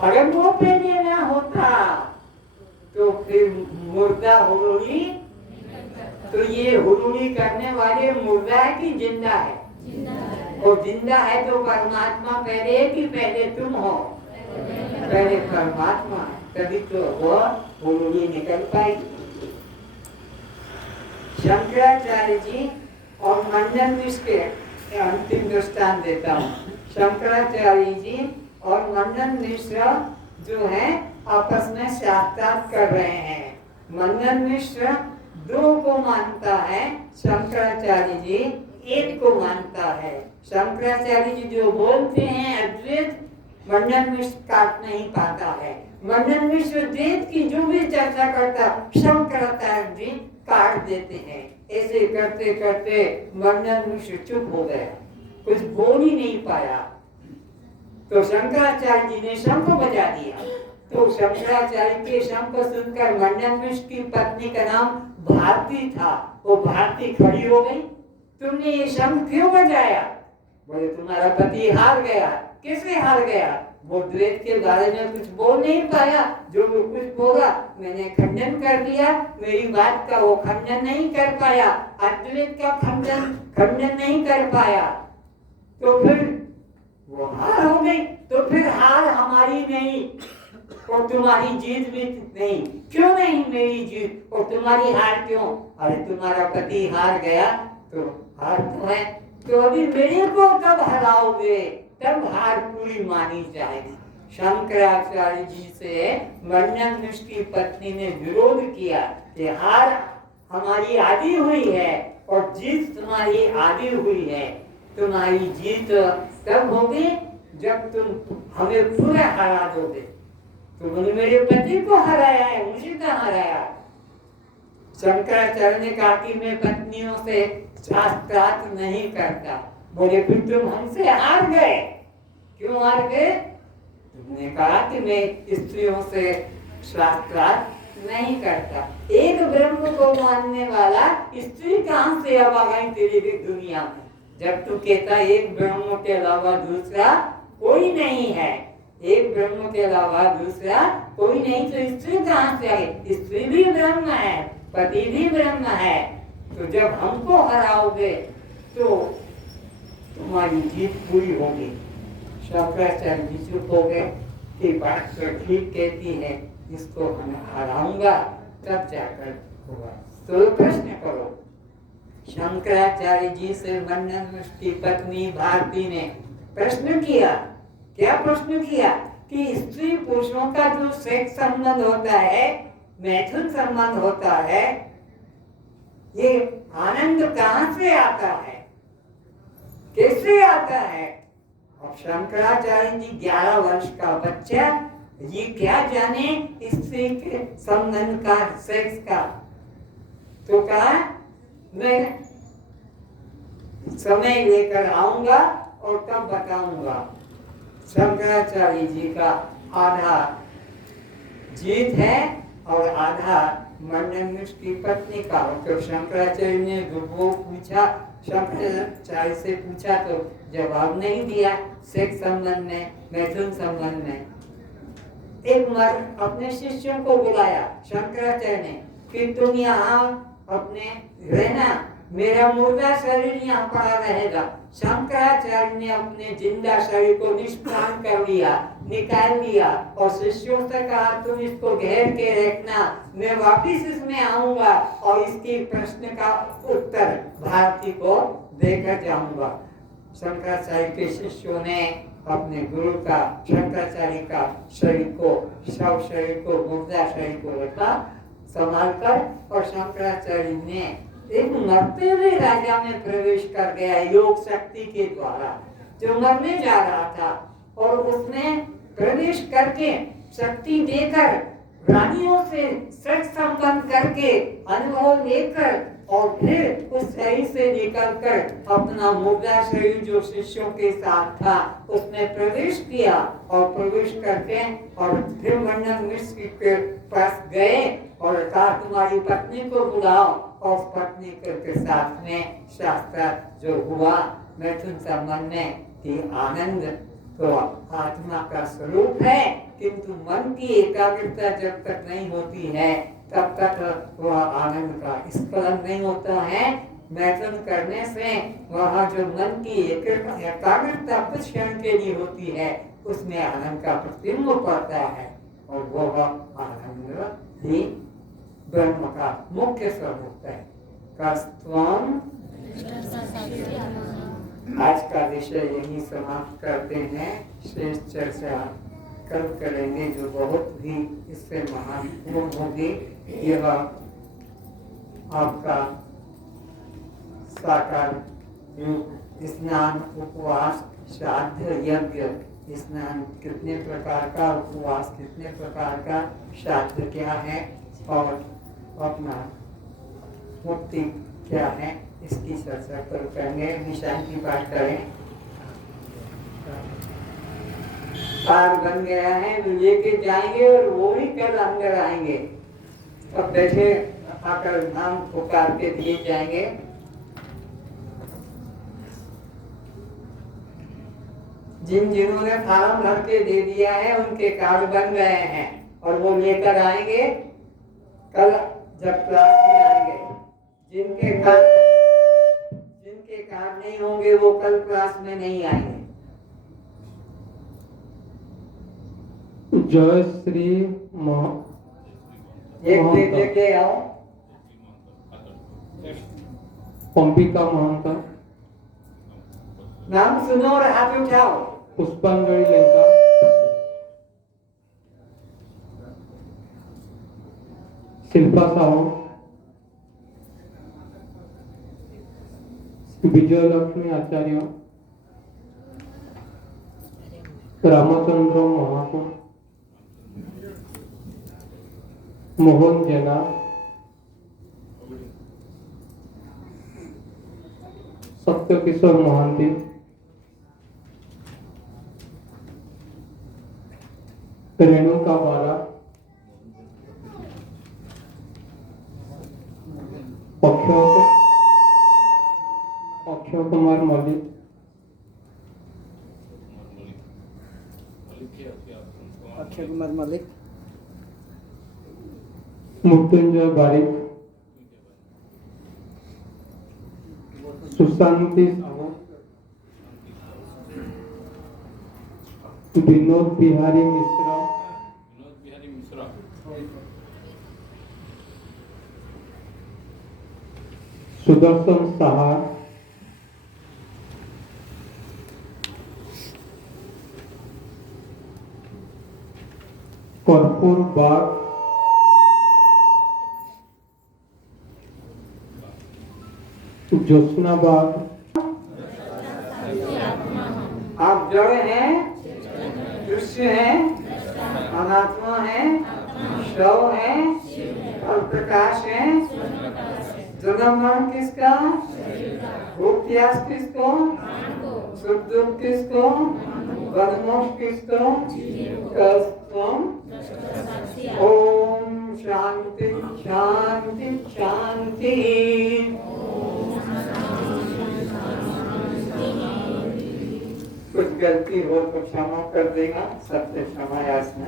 अगर वो पहले ना होता तो फिर मुर्दा हुलूनी, तो ये हुलूनी करने वाले मुर्दा है कि जिंदा है? वो जिंदा है तो परमात्मा पहले कि पहले तुम हो? पहले परमात्मा, तभी तो वो पूरी निकल पाएगी। शंकराचार्य जी और मंडन मिश्र के अंतिम दृष्टांत देता हूँ। शंकराचार्य जी और मंडन मिश्र जो है आपस में साक्षात कर रहे हैं। मंडन मिश्र दो को मानता है, शंकराचार्य जी एक को मानता है। शंकराचार्य जी जो बोलते हैं अद्वैत, मंडन मिश्र काट नहीं पाता है। मंडन मिश्र द्वैत की जो भी चर्चा करता शंकराचार्य जी काट देते हैं। ऐसे करते करते मंडन मिश्र चुप हो गया, कुछ बोल ही नहीं पाया। तो शंकराचार्य जी ने शंख बजा दिया। तो शंकराचार्य के शंख सुनकर मंडन मिश्र की पत्नी का नाम भारती था, वो भारती खड़ी हो गई। तुमने ये शंख क्यों बजाया? बोले तुम्हारा पति हार गया। कैसे हार गया? वो द्वैत के बारे में कुछ बोल नहीं पाया, जो वो कुछ बोला मैंने खंडन कर दिया, मेरी बात का वो खंडन नहीं कर पाया, अद्वैत का खंडन नहीं कर पाया, तो फिर वो हार हो गई। तो फिर हार हमारी नहीं और तुम्हारी जीत भी नहीं। क्यों नहीं मेरी जीत और तुम्हारी हार क्यों? अरे तुम्हारा पति हार गया तो हार तो है, तो अभी मेरे को कब हराओगे? तब हार पूरी मानी जाएगी। शंकराचार्य जी से मंडन मिश्र की पत्नी ने विरोध किया कि हार हमारी आदि हुई है और जीत तुम्हारी आदि हुई है। तुम्हारी जीत तब होगी जब तुम हमें पूरा हरा दोगे। तुमने मेरे पति को हराया है, मुझे कहाँ हराया? शंकराचार्य ने कहा कि मैं पत्नियों से शास्त्रार्थ नहीं करता। बोले फिर तुम हमसे हार गए। क्यों हार गए? तुमने कहा कि मैं स्त्रियों से शास्त्रार्थ नहीं करता। एक ब्रह्म को मानने वाला स्त्री कहाँ से अब आ गई तेरी दुनिया में? जब तू कहता एक ब्रह्म के अलावा दूसरा कोई नहीं है, एक ब्रह्म के अलावा दूसरा कोई नहीं, तो स्त्री कहाँ से आई? स्त्री भी ब्रह्म है, पति भी ब्रह्म है। तो जब हमको हराओगे तो तुम्हारी जीत पूरी होगी। शंकराचार्य जी चुप हो गए कि बात तो ठीक कहती है, इसको मैं हराऊंगा तब जाकर होगा। तो प्रश्न करो। शंकराचार्य जी से मंडन मिश्र की पत्नी भारती ने प्रश्न किया। क्या प्रश्न किया? कि स्त्री पुरुषों का जो सेक्स संबंध होता है, मैथुन संबंध होता है, ये आनंद कहाँ से आता है, कैसे आता है? अब शंकराचार्य जी 11 वर्ष का बच्चा ये क्या जाने स्त्री के संबंध का, सेक्स का। तो कहा मैं समय लेकर आऊंगा और तब बताऊंगा। शंकराचार्य जी का आधा जीत है और आधा मंडन मिश्र की पत्नी का। तो शंकराचार्य ने वो पूछा, शंकराचार्य से पूछा तो जवाब नहीं दिया। सेक्स संबंध में, मैथुन संबंध में एक मर्द अपने शिष्यों को बुलाया शंकराचार्य ने कि तुम यहाँ अपने रहना, मेरा मुर्दा शरीर यहाँ पड़ा रहेगा। शंकराचार्य ने अपने जिंदा शरीर को निष्प्राण कर लिया, निकाल दिया और शिष्यों से कहा तुम इसको घेर के रखना, मैं वापिस इसमें आऊंगा और इसकी प्रश्न का उत्तर भारती को देकर जाऊंगा। शंकराचार्य के शिष्यों ने अपने गुरु का, शंकराचार्य का शरीर को, शव शरीर को, मुर्दा शरीर को रखा संभाल कर, और शंकराचार्य ने एक मरते हुए राजा में प्रवेश कर गया योग शक्ति के द्वारा, जो मरने जा रहा था, और उसने प्रवेश करके शक्ति देकर रानियों से सेक्स संबंध करके अनुभव लेकर और फिर उस शरीर से निकलकर अपना मुर्दा शरीर जो शिष्यों के साथ था उसमें प्रवेश किया, और प्रवेश करके और फिर मंडन मिश्र के पास गए और कहा तुम्हारी पत्नी को बुलाओ, और पत्नी के साथ में शास्त्र जो हुआ मैथुन संबंध में कि आनंद तो आत्मा का स्वरूप है, किंतु मन की एकाग्रता जब तक नहीं होती है तब तक वह आनंद का स्खलन नहीं होता है। मैथुन करने से वहाँ जो मन की एकाग्रता कुछ क्षण के लिए होती है, उसमें आनंद का प्रतिबिंब पड़ता है और वह आनंद ही ब्रह्म का मुख्य स्वरूप है। कस्त्वम। आज का विषय यही समाप्त करते हैं। शेष चर्चा कल करेंगे, जो बहुत ही इससे महत्वपूर्ण होगी। यह आपका साकार युग, स्नान, उपवास, श्राद्ध, यज्ञ। स्नान कितने प्रकार का, उपवास कितने प्रकार का, श्राद्ध क्या है और अपना मुक्ति क्या है, इसकी चर्चा कर करेंगे। शांति पाठ करें। पार बन गया है, लेके जाएंगे और वो ही कल अंदर आएंगे। अब बैठे आकर नाम पुकार के दिए जाएंगे। जिन्होंने फार्म भर के दे दिया है, उनके कार्ड बन गए हैं और वो लेकर आएंगे कल जब क्लास में आएंगे। जिनके कार्ड नहीं होंगे वो कल क्लास में नहीं आएंगे। जय श्री एक लेके आओ। अंबिका महंत। नाम सुनो और हाथ उठाओ। पुष्पांजलि लंका। शिल्पा साहू। विजय लक्ष्मी आचार्य। रामचंद्र महातो। मोहन जेना। सत्यकिशोर महांती। रेणुका बाला। अक्षय कुमार मलिक। अक्षय कुमार मलिक। मृत्युंजय बारिक। सुशांति साहू। विनोद बिहारी मिश्रा। सुदर्शन साहा। कर्पूर बाग। ज्योत्सना बाग। आप जड़ हैं, दृश्य है, अनात्मा है, शव है और प्रकाश है। जन्म मरण किसका, भूख प्यास किसको, सुख दुख किसको, बदमोश किसको, कस्त्वम। ओम शांति शांति शांति। कुछ गलती हो तो क्षमा कर देगा, सबसे क्षमा याचना।